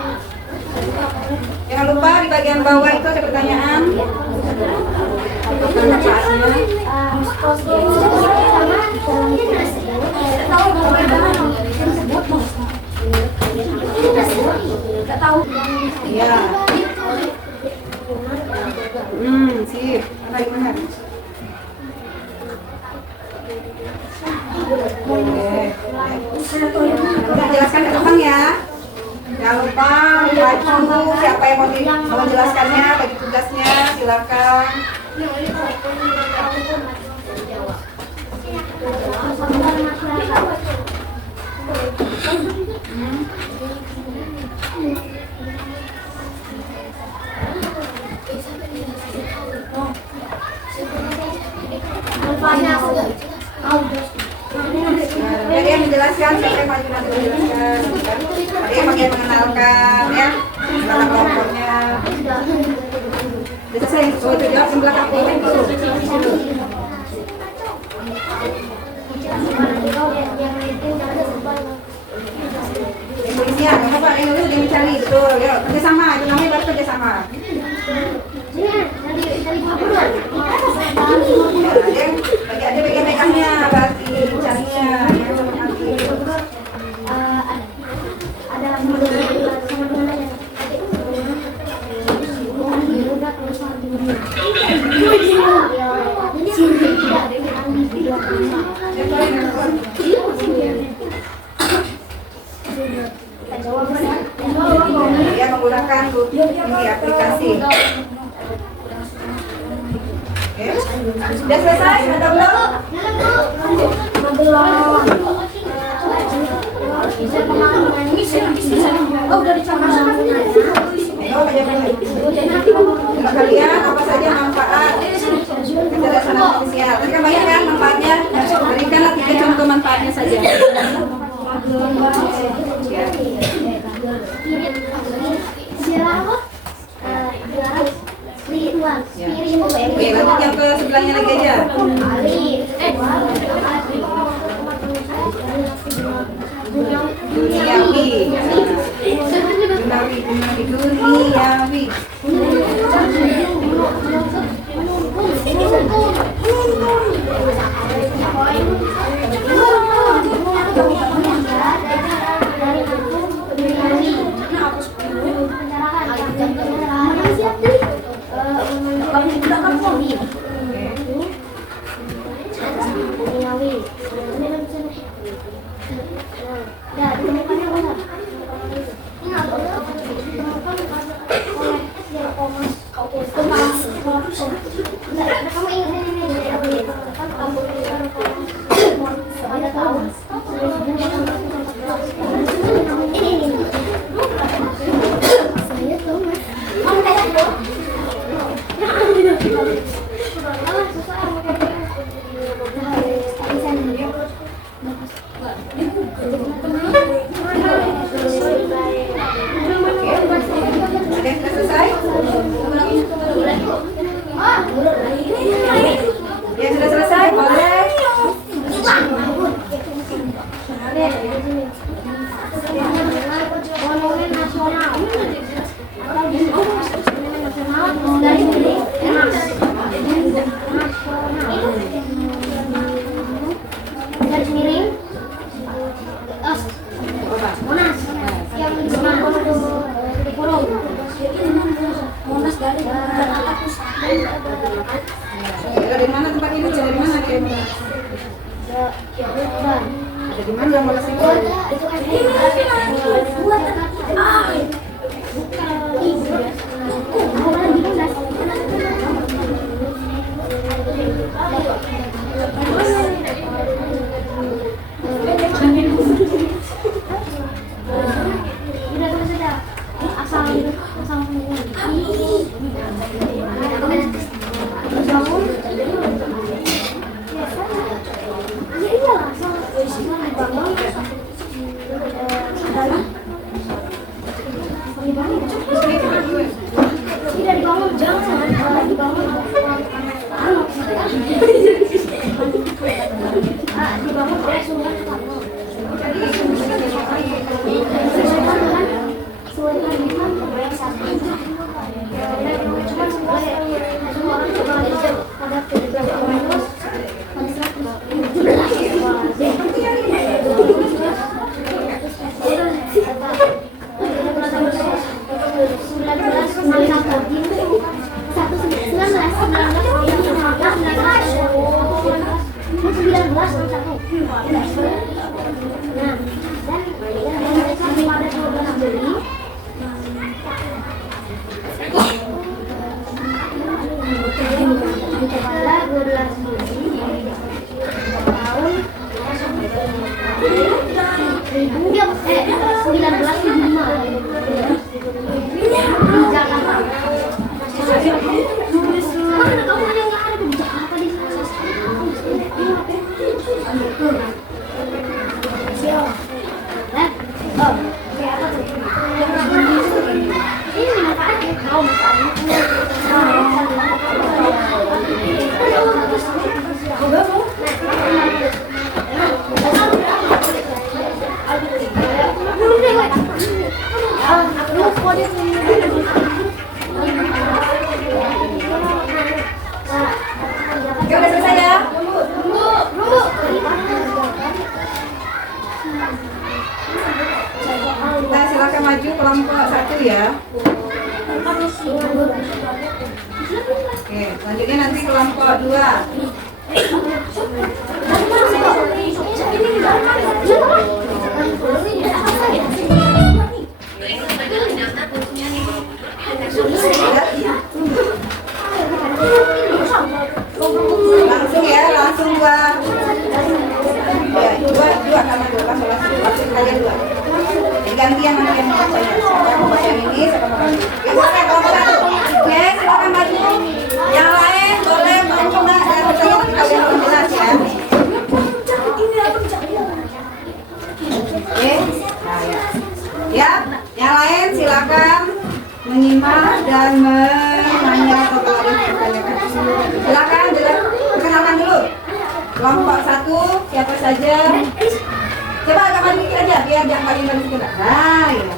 Jangan lupa di bagian bawah itu ada pertanyaan. Iya. Sip. Apa gimana? Oke. Jelaskan ke depan ya. Jangan lupa membantu siapa yang mau menjelaskannya, bagi tugasnya, silakan. Jadi yang menjelaskan, siapa yang maju nanti menjelaskan, ada yang bagian mengenalkan, ya, nama kelompoknya. Jadi saya itu jawab yang belakang itu. Polisian, kamu Pak ini dulu dia mencari, betul, yuk kerjasama, itu namanya baru kerjasama. Ada bagian-bagiannya, berarti carinya, yang sama nanti. Ya, menggunakan ini aplikasi. Oke. Sudah selesai? Sudah belum? Kalian apa saja manfaat kecerdasan artifisial? Tadi kan banyak kan manfaatnya? Berikanlah 3 contoh manfaatnya saja. Oke, lanjut yang ke sebelahnya lagi aja. Duniawi. Duniawi. Dari mana tempat ini? Dari mana dia? Dari mana yang Monas itu? sembilan kodim 1 ya. Oke, selanjutnya nanti kelompok 2. Langsung ya, langsung 2. Ya, 2 karena 2 kan langsung kalian 2. Gantian nanti yang mau bacanya. Siapa mau baca ini, siapa mau baca. Ya, silakan kelompok 1. Oke, silakan maju. Yang lain boleh mau enggak dan bertanya kalian belum jelas ya. Oke, nah ya. Ya, yang lain silakan menyimak dan menanya atau kalau ada yang ditanyakan. Silakan perkenalkan dulu. Kelompok 1 siapa saja? Coba agak maju dikit aja biar jangan paling maju dikit. Nah, ya.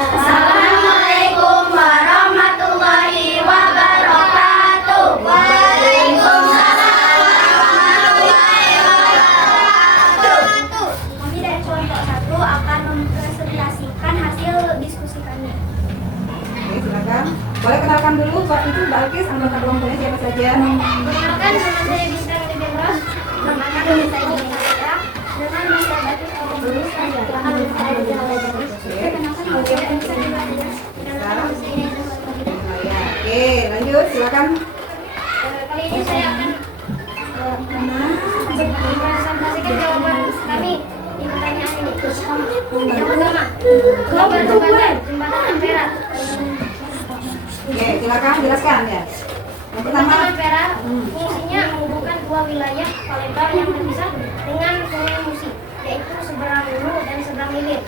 Assalamualaikum warahmatullahi wabarakatuh. Waalaikumsalam warahmatullahi wabarakatuh. Kami dari kelompok 1 akan mempresentasikan hasil diskusi kami. Oke, silakan. Boleh kenalkan dulu waktu itu Balkis anggota kelompoknya siapa saja? Perkenalkan, nama saya Bintang Libros. Nama saya Bintang Libros. Dengan Mas Batik Lulus dan silakan saya Oke, lanjut silakan. Kali ini saya akan mempresentasikan jawaban kami di pertanyaan ini. Yang pertama, global jembatan Ampera. Oke, silakan jelaskan ya. Yang pertama, Jembatan Ampera fungsinya menghubungkan dua wilayah Palembang yang terpisah dengan Sungai Musi, yaitu seberang Hulu dan seberang Hilir.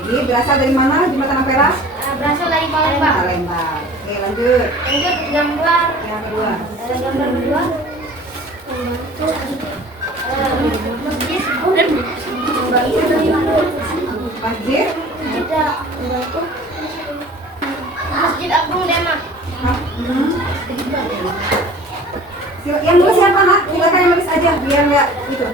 jadi berasal dari mana jembatan Ampera? Berasal dari Palembang. Palembang. Oke, lanjut. Lanjut gambar Yang kedua. gambar kedua. Masjid. Masjid Agung Demak. Yang nulis siapa nak? Silakan yang nulis aja biar nggak itu.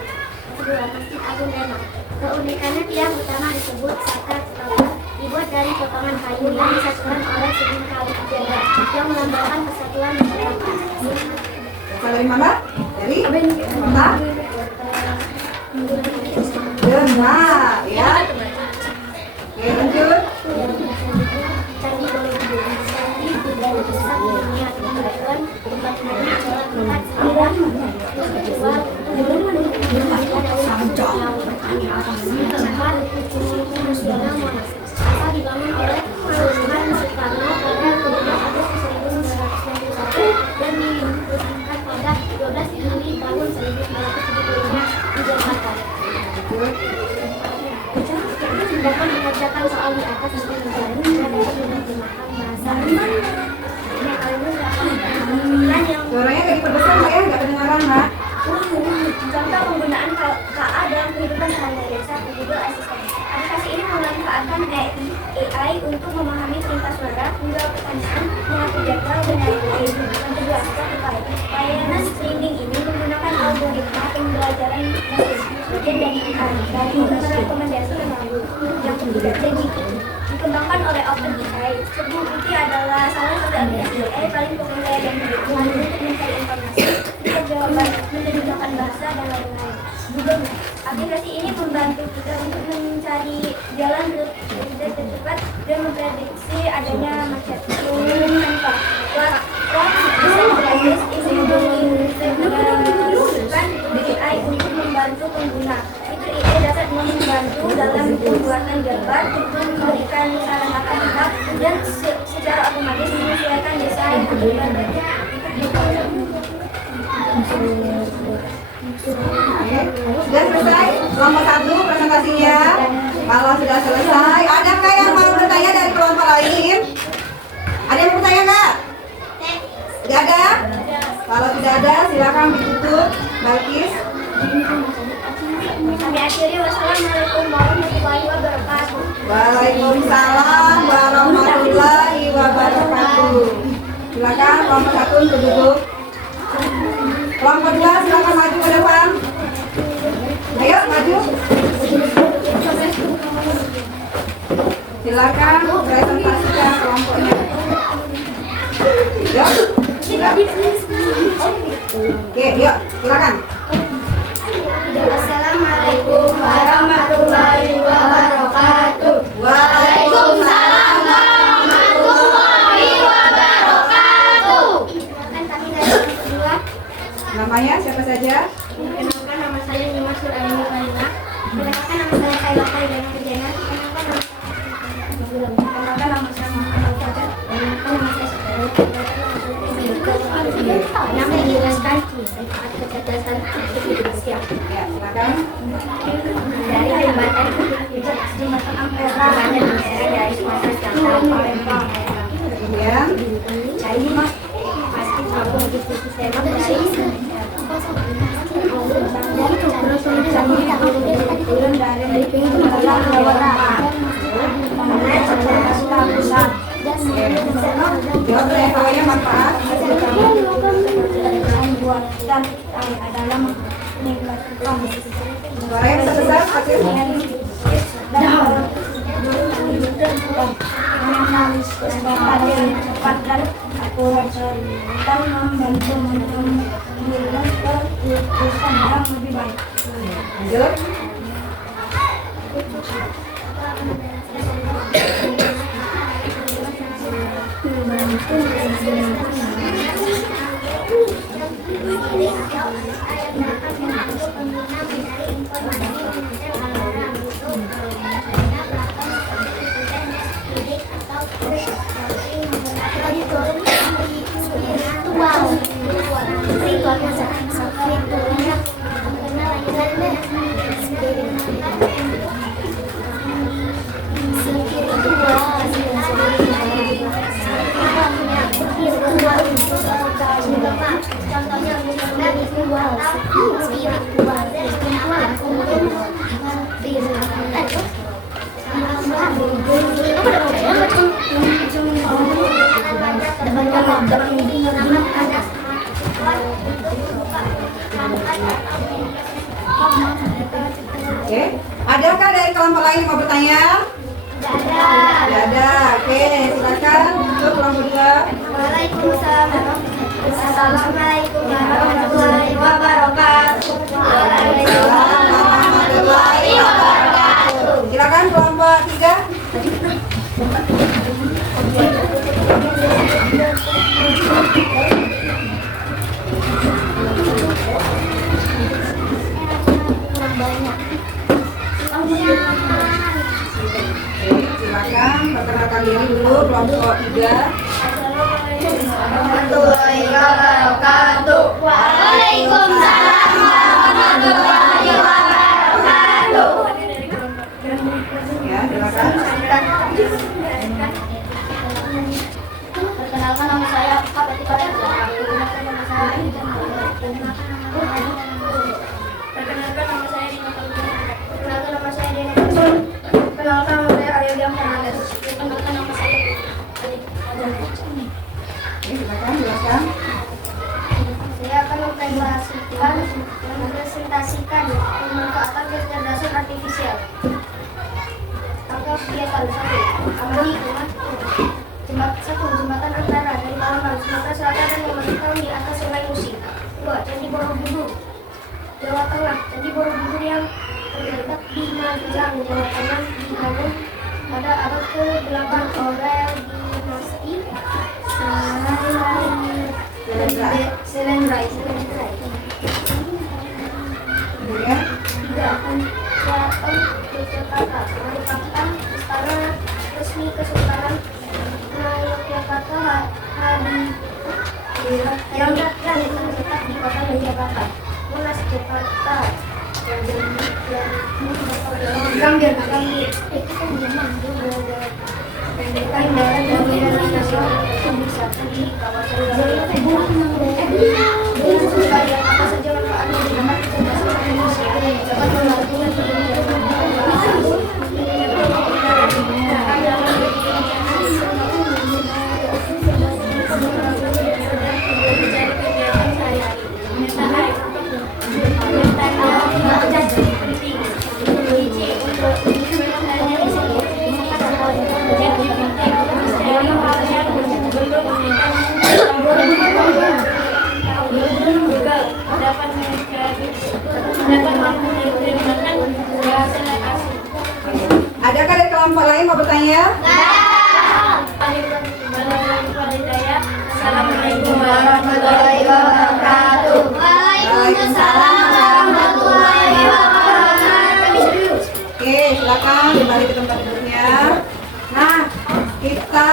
Masjid Agung Demak. Keunikannya tiang utama disebut sakar setawa, dibuat dari potongan kayu yang disatukan oleh segmen janda yang melambangkan kesatuan masyarakat. Berasal dari mana? Dari kota Demak ya. Oke, lanjut. Candi Borobudur. Candi tidak terbesar di dunia, kebetulan tempat ini adalah tempat singgah spiritual tempat fungsional Monas. Asal dibangun oleh Sultan Soekarno pada 17 Agustus 1991 dan diresmikan pada 12 Juli tahun 1975 di Jakarta. Dapat mengerjakan soal di atas dengan mencari dan menggunakan bahasa Suaranya nggak diperbesar nggak ya? Nggak kedengaran nak? Contoh penggunaan KA dalam kehidupan sehari-hari saat Google Assistant. Aplikasi ini memanfaatkan AI untuk memahami perintah suara, menjawab pertanyaan, mengatur jadwal, dan lain-lain. Yang kedua, Spotify. Layanan streaming ini menggunakan algoritma pembelajaran mesin bagian dari rekomendasi yang ketiga dikembangkan oleh OpenAI. ChatGPT adalah salah satu aplikasi AI paling populer yang digunakan untuk mencari informasi, menerjemahkan bahasa dan lain-lain. Aplikasi ini membantu kita untuk mencari jalan tercepat dan memprediksi adanya macet. AI untuk membantu pengguna. Fitur AI dapat membantu dalam pembuatan gambar, memberikan saran kata-kata, dan secara otomatis menyesuaikan desain gambar. Sudah selesai kelompok 1 presentasinya. Kalau sudah selesai, adakah yang mau bertanya dari kelompok lain? Ada yang mau bertanya nggak? Tidak ada? Kalau tidak ada, silakan ditutup. Balkis. Kami akhiri, wassalamualaikum warahmatullahi wabarakatuh. Waalaikumsalam warahmatullahi wabarakatuh. Silakan kelompok 1 untuk duduk. Kelompok 2 silakan maju ke depan. Ayo maju. Silakan presentasikan kelompoknya. Yuk. Oke, yuk, silakan. Assalamualaikum warahmatullahi wabarakatuh. Waalaikumsalam warahmatullahi wabarakatuh. Kami dari kelompok kedua. Namanya siapa saja? Perkenalkan, nama saya Nimas Suraini Kalina. Perkenalkan, nama saya Kayla Kaidana Kerjana. Perkenalkan, nama saya Muhammad Al-Fajar. Perkenalkan, nama saya yang menjelaskan kecerdasan artifisial. Ya, silakan. Dari jembatan Ampera dari Sumatera Selatan, Palembang. Kemudian Jadi mas pasti satu sistem dari pintu jawab evaluasinya manfaat. dan adalah meningkatkan Suara yang sebesar hasil. analis kecepatan yang cepat dan akurat dan membantu membuat keputusan yang lebih baik. Lanjut. Oke, adakah dari kelompok lain yang mau bertanya? Tidak ada. Oke, silakan untuk kelompok 2. Waalaikumsalam. Assalamualaikum warahmatullahi wabarakatuh. Waalaikumsalam warahmatullahi wabarakatuh. Silakan kelompok 3. Silakan perkenalkan diri dulu kelompok 3. Warahmatullahi wabarakatuh. Waalaikumsalam warahmatullahi wabarakatuh. Ya, silakan. Perkenalkan, nama saya Fatima Perkenalkan, nama saya Perkenalkan, nama saya Dina Perkenalkan, nama saya Dina Perkenalkan, nama saya Arya Fernandes. Perkenalkan, nama saya Silakan, silakan. Saya akan mempresentasikan mempresentasikan pemanfaatan kecerdasan artifisial. Angka kegiatan 1. Amati jembatan antara dari Palembang, Sumatera Selatan dan Magetan di atas Sungai Musi. 2. Candi Borobudur, Jawa Tengah. Candi Borobudur yang terletak di Magelang, Jawa Tengah dibangun pada abad ke-8 oleh dinasti Selendrai. 3. Keraton Yogyakarta merupakan istana resmi Kesultanan Yogyakarta yang terletak di kota Yogyakarta. Monas Jakarta. Gambir. Bandara Dominasi Nasional bisa di kawasan apa saja manfaat menggunakan kecerdasan artifisial dapat membantu Adakah dari kelompok lain mau bertanya? Assalamualaikum warahmatullahi wabarakatuh. Waalaikumsalam warahmatullahi wabarakatuh. Oke, silakan kembali ke tempat duduknya. Nah, kita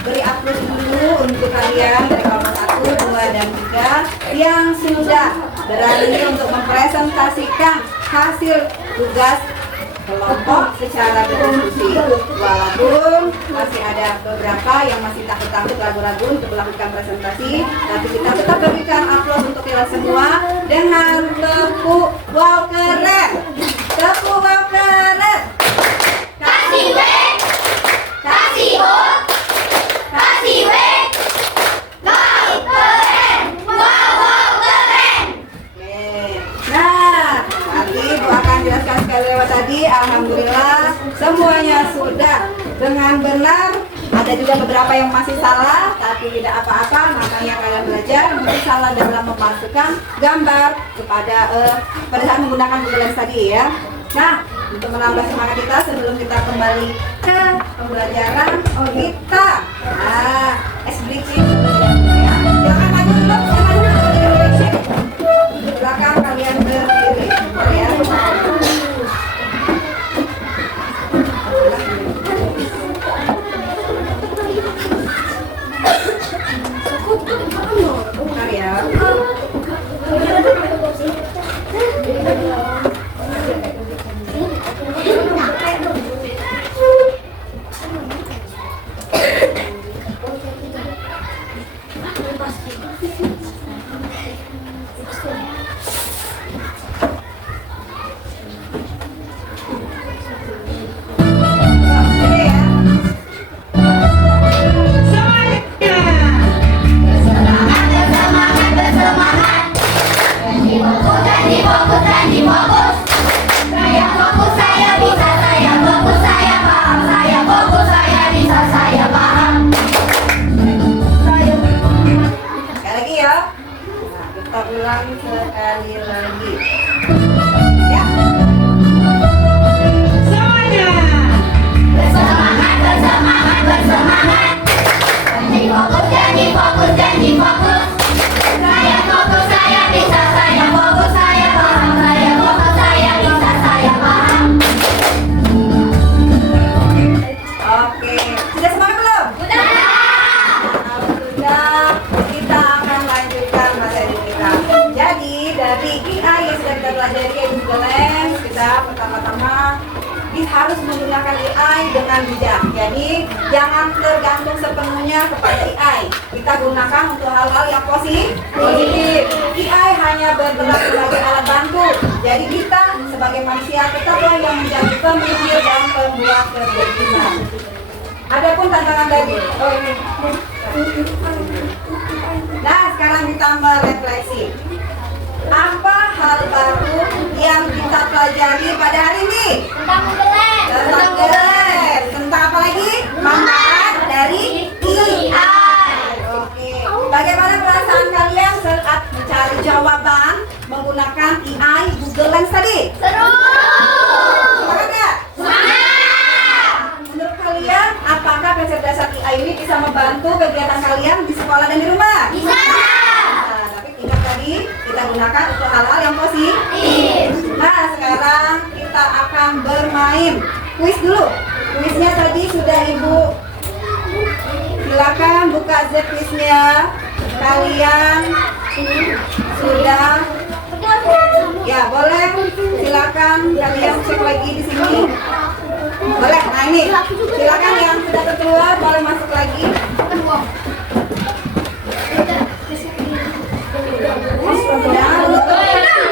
beri aplaus dulu untuk kalian dari kelompok 1, 2, dan 3 yang sudah berani untuk mempresentasikan hasil tugas kelompok secara berdiskusi. Walaupun masih ada beberapa yang masih takut-takut, ragu-ragu untuk melakukan presentasi, tapi kita tetap berikan aplaus untuk kalian semua dengan tepuk wow keren. Tepuk wow keren. Kasih W, kasih O, kasih W. Wow, keren. Wow, keren. Oke. Nah, nanti Bu akan jelaskan sekali lewat tadi. Alhamdulillah semuanya sudah dengan benar. Ada juga beberapa yang masih salah, tapi tidak apa-apa. Makanya kalian belajar mungkin salah dalam memasukkan gambar kepada pada saat menggunakan Google Lens tadi ya. Nah, untuk menambah semangat kita sebelum kita kembali ke pembelajaran kita. Nah, SBC. Ya. Silakan maju dulu, silakan kalian berdiri ya. Bentar ya. Sekali lagi. Ya. Semuanya. Bersemangat, bersemangat, bersemangat. Janji fokus, janji fokus. Saya fokus, saya bisa, saya fokus, saya paham. Saya fokus, saya bisa, saya paham. Oke, sudah semangat belum? Udah. Kalau sudah, kita akan lanjutkan materi kita. Jadi dari AI yang sudah kita pelajari yaitu Google Lens, kita pertama-tama harus menggunakan AI dengan bijak. Jadi jangan tergantung sepenuhnya kepada AI. Kita gunakan untuk hal-hal yang positif. AI hanya berperan sebagai alat bantu. Jadi kita sebagai manusia tetaplah yang menjadi pemikir dan pembuat keputusan. Adapun tantangan dari Nah, sekarang kita merefleksi. Apa hal baru yang kita pelajari pada hari ini? Tentang Google. Tentang Google. Tentang apa lagi? Manfaat dari AI. Oke. Bagaimana perasaan kalian saat mencari jawaban menggunakan AI Google Lens tadi? Seru. Semangat nggak? Menurut kalian, apakah kecerdasan AI ini bisa membantu kegiatan kalian di sekolah dan di rumah? Bisa. Nah, tapi ingat tadi kita gunakan untuk hal-hal yang positif. Nah, sekarang kita akan bermain kuis dulu. Kuisnya tadi sudah Ibu. Silakan buka Z kuisnya. Kalian sudah? Ya, boleh. Silakan kalian cek lagi di sini. Boleh. Nah, ini. Silakan yang sudah tertua boleh masuk lagi. Jangan tutup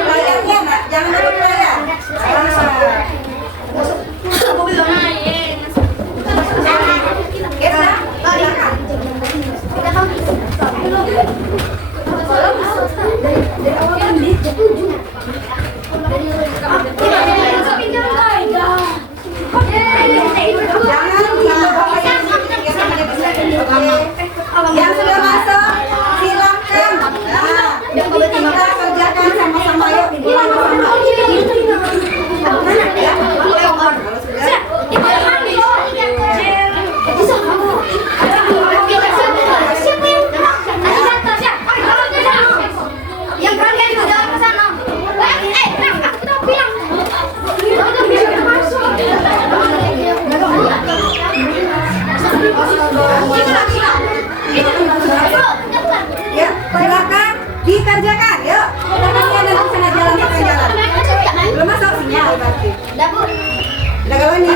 layarnya, Nak. Jangan tutup layar. Yang sudah masuk, silakan. Nah, kita kerjakan sama-sama yuk. Sama-sama. Ya, silakan dikerjakan. Yuk, teman-teman dan sana jalan pakai jalan. Belum masuk sinyal berarti. Udah kalau ini?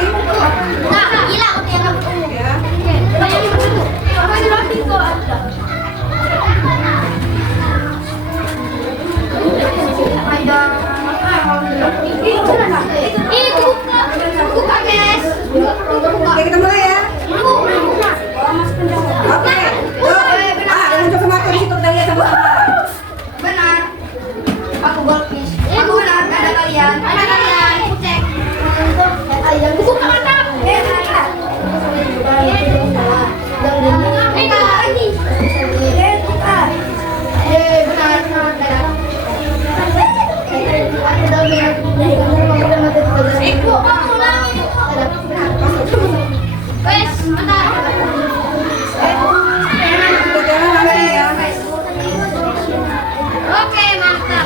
Ya. Oke, kita mulai ya. Oke. Yuk. Ada muncul semua tuh di situ kita lihat sama-sama. Benar. Aku golpis. Aku benar. Ada kalian. Ada kalian. Aku cek. Buku mana? Sudah jalan lagi ya. Oke, mantap.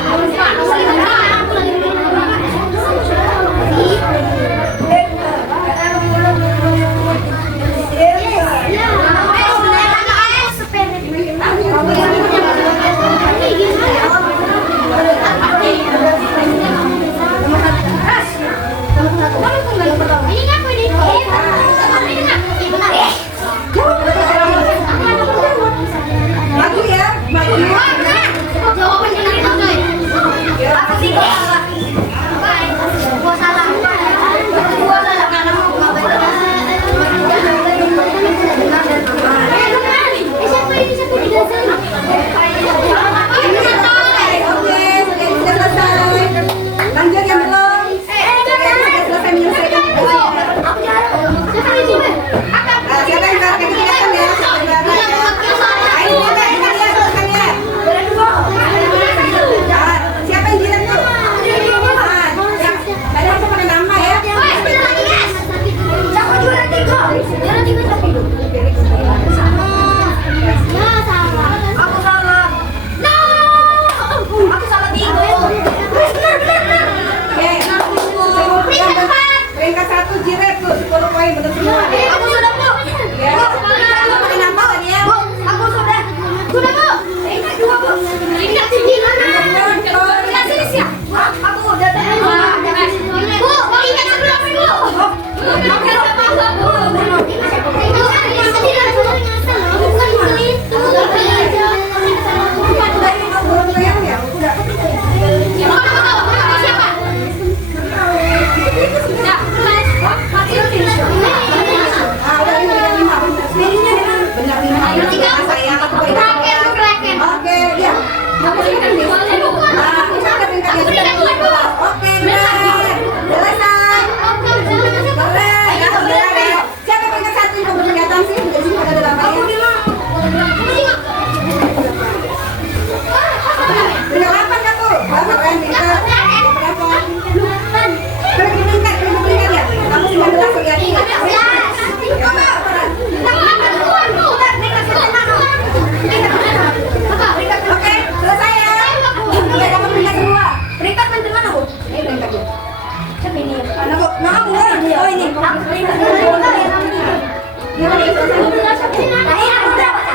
Ini ngapain ini?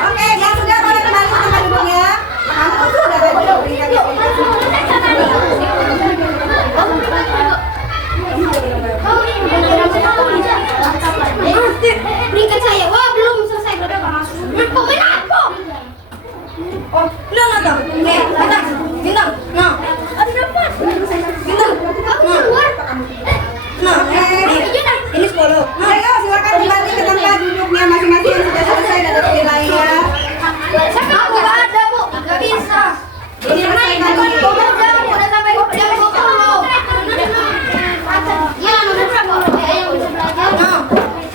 Oke, yang sudah boleh kembali ke tempat duduknya. Kamu sudah ada di peringkat yang Peringkat saya, wah belum selesai berapa masuk? Kok main apa? Oh, enggak. Bintang. Nah. Ada dapat. Bintang. Kamu keluar. Nah, ini 10. Ayo silakan kembali ke tempat duduknya masing-masing yang sudah selesai dan ada penilaiannya. Aku nggak ada bu, nggak bisa. Ini selesaikan dulu. Udah sampai jam 20. Ya, nomor berapa? Yang bisa belajar.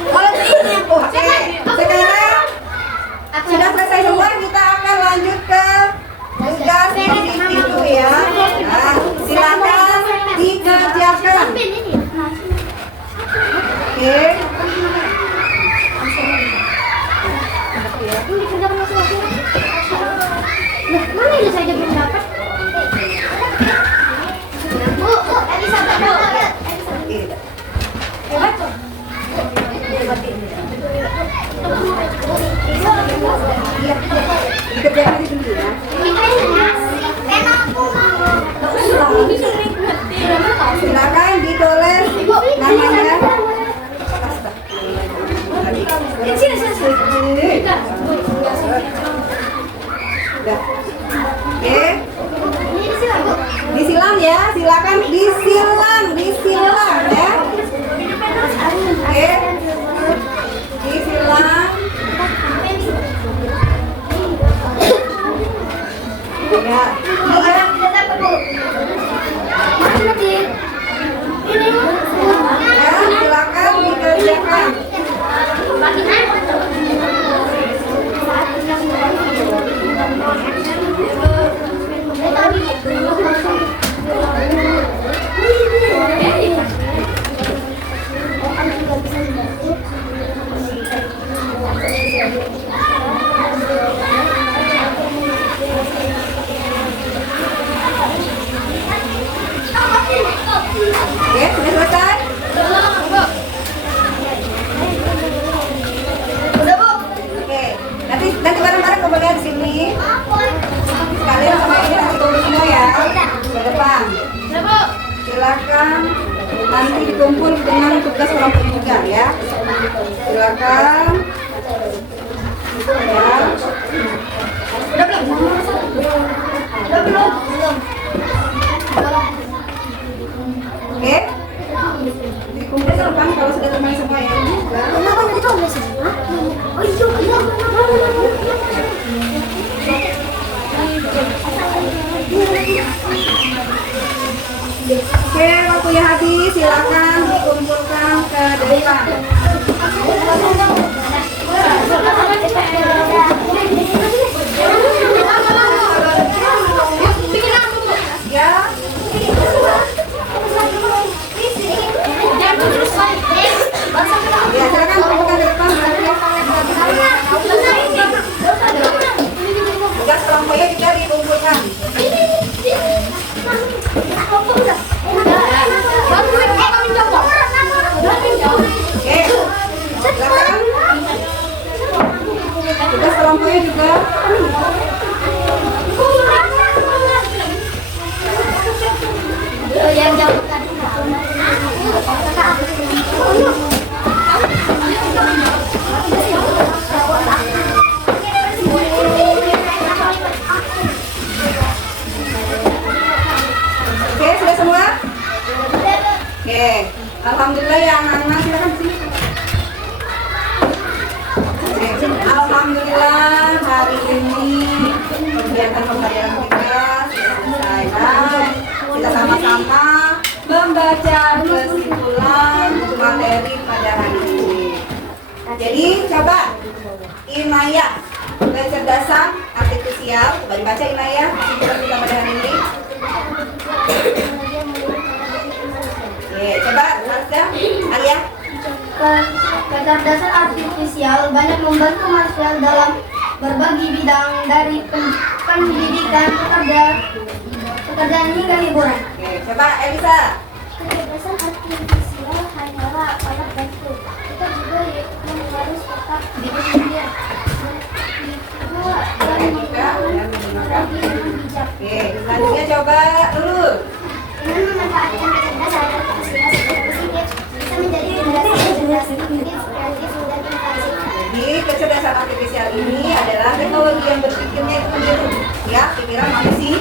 Kalau ini oke. Sekarang sudah selesai semua, kita akan lanjut ke tugas itu ya. Nah, silakan dikerjakan. Oke. Mana ini saja belum dapat? Bu, Elisa dapat. Dikerjakan di sini ya. Silakan ditulis namanya. Udah. Oke. Disilang ya, silakan disilang ya. Oke. Disilang. Ya. Ya, silakan dikerjakan. Oke, sudah selesai? Udah bu. Oke. Nanti bareng-bareng kembali di sini. Sekalian sama ini nanti kumpul semua ya. Ke depan. Udah bu. Silakan nanti dikumpul dengan tugas kelompok juga ya. Silakan. Ya. Udah belum? Udah belum? Oke. Dikumpul ke depan kalau sudah teman semua ya. Kenapa nggak dicoba sih? Oh iya. Oke, waktunya habis. Silakan dikumpulkan ke depan. Ya. Ya, silakan kumpulkan ke depan. Tugas kelompoknya juga dikumpulkan. Oke, silakan. Tugas kelompoknya juga. Yang jauh. Oke, sudah semua? Oke, alhamdulillah ya anak-anak, silakan di sini. Oke, alhamdulillah hari ini kegiatan pembelajaran kita sudah selesai dan kita sama-sama membaca kesimpulan materi pada hari ini. Jadi coba Inayah, kecerdasan artifisial, coba dibaca Inayah kesimpulan kita pada hari ini. Oke, coba Marsha, Alia. Kecerdasan artifisial banyak membantu manusia dalam berbagai bidang dari pendidikan, pekerjaan hingga hiburan. Oke, coba Elisa. Kecerdasan artifisial hanyalah alat bantu. Kita juga yang harus tetap Selanjutnya coba Lulu. Dengan memanfaatkan kecerdasan artifisial secara positif, bisa menjadi generasi yang cerdas, aktif, kreatif, dan inovatif. Jadi kecerdasan artifisial ini adalah teknologi yang berpikirnya itu menjadi ya pikiran manusia.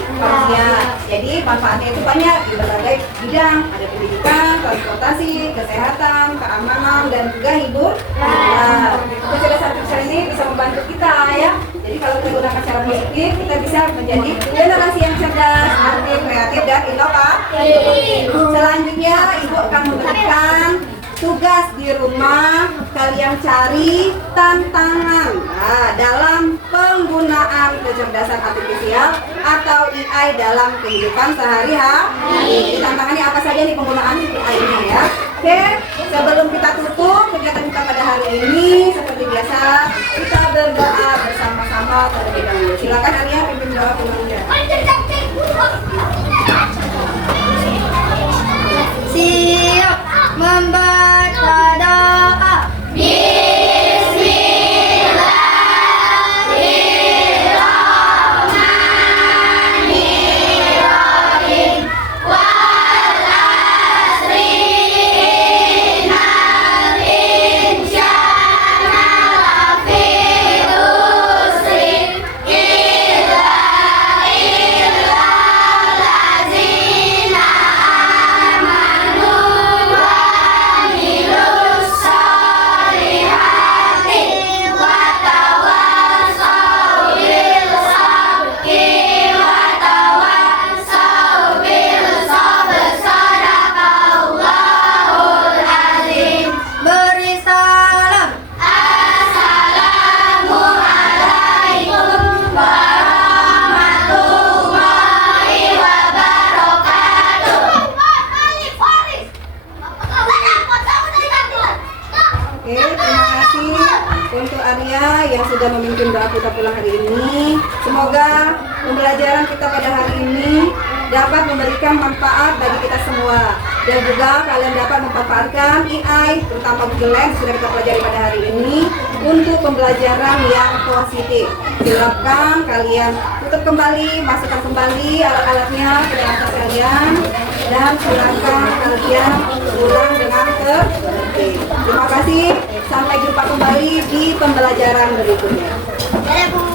Jadi manfaatnya itu banyak di berbagai bidang, ada pendidikan, transportasi, kesehatan, keamanan, dan juga hiburan. Kecerdasan artifisial ini bisa membantu kita ya. Jadi kalau kita gunakan cara positif, kita bisa menjadi generasi yang cerdas, aktif, kreatif, dan inovatif. Selanjutnya Ibu akan memberikan tugas di rumah, kalian cari tantangan dalam penggunaan kecerdasan artifisial atau AI dalam kehidupan sehari-hari. Tantangannya apa saja nih penggunaan AI-nya ya? Oke, sebelum kita tutup kegiatan kita pada hari ini, seperti biasa kita berdoa bersama-sama terlebih dahulu. Silakan Alia pimpin doa penanda. Siap membaca doa. Beri salam. Assalamualaikum warahmatullahi wabarakatuh. Oke, terima kasih untuk Arya yang sudah memimpin doa kita pulang hari ini. Semoga pembelajaran kita pada hari ini dapat memberikan manfaat bagi kita semua. Dan juga kalian dapat memanfaatkan AI, terutama Google Lens sudah kita pelajari pada hari ini untuk pembelajaran yang positif. Silakan kalian tutup kembali, masukkan kembali alat-alatnya ke dalam tas kalian, dan silakan kalian pulang dengan tertib. Terima kasih, sampai jumpa kembali di pembelajaran berikutnya. Dadah, Bu.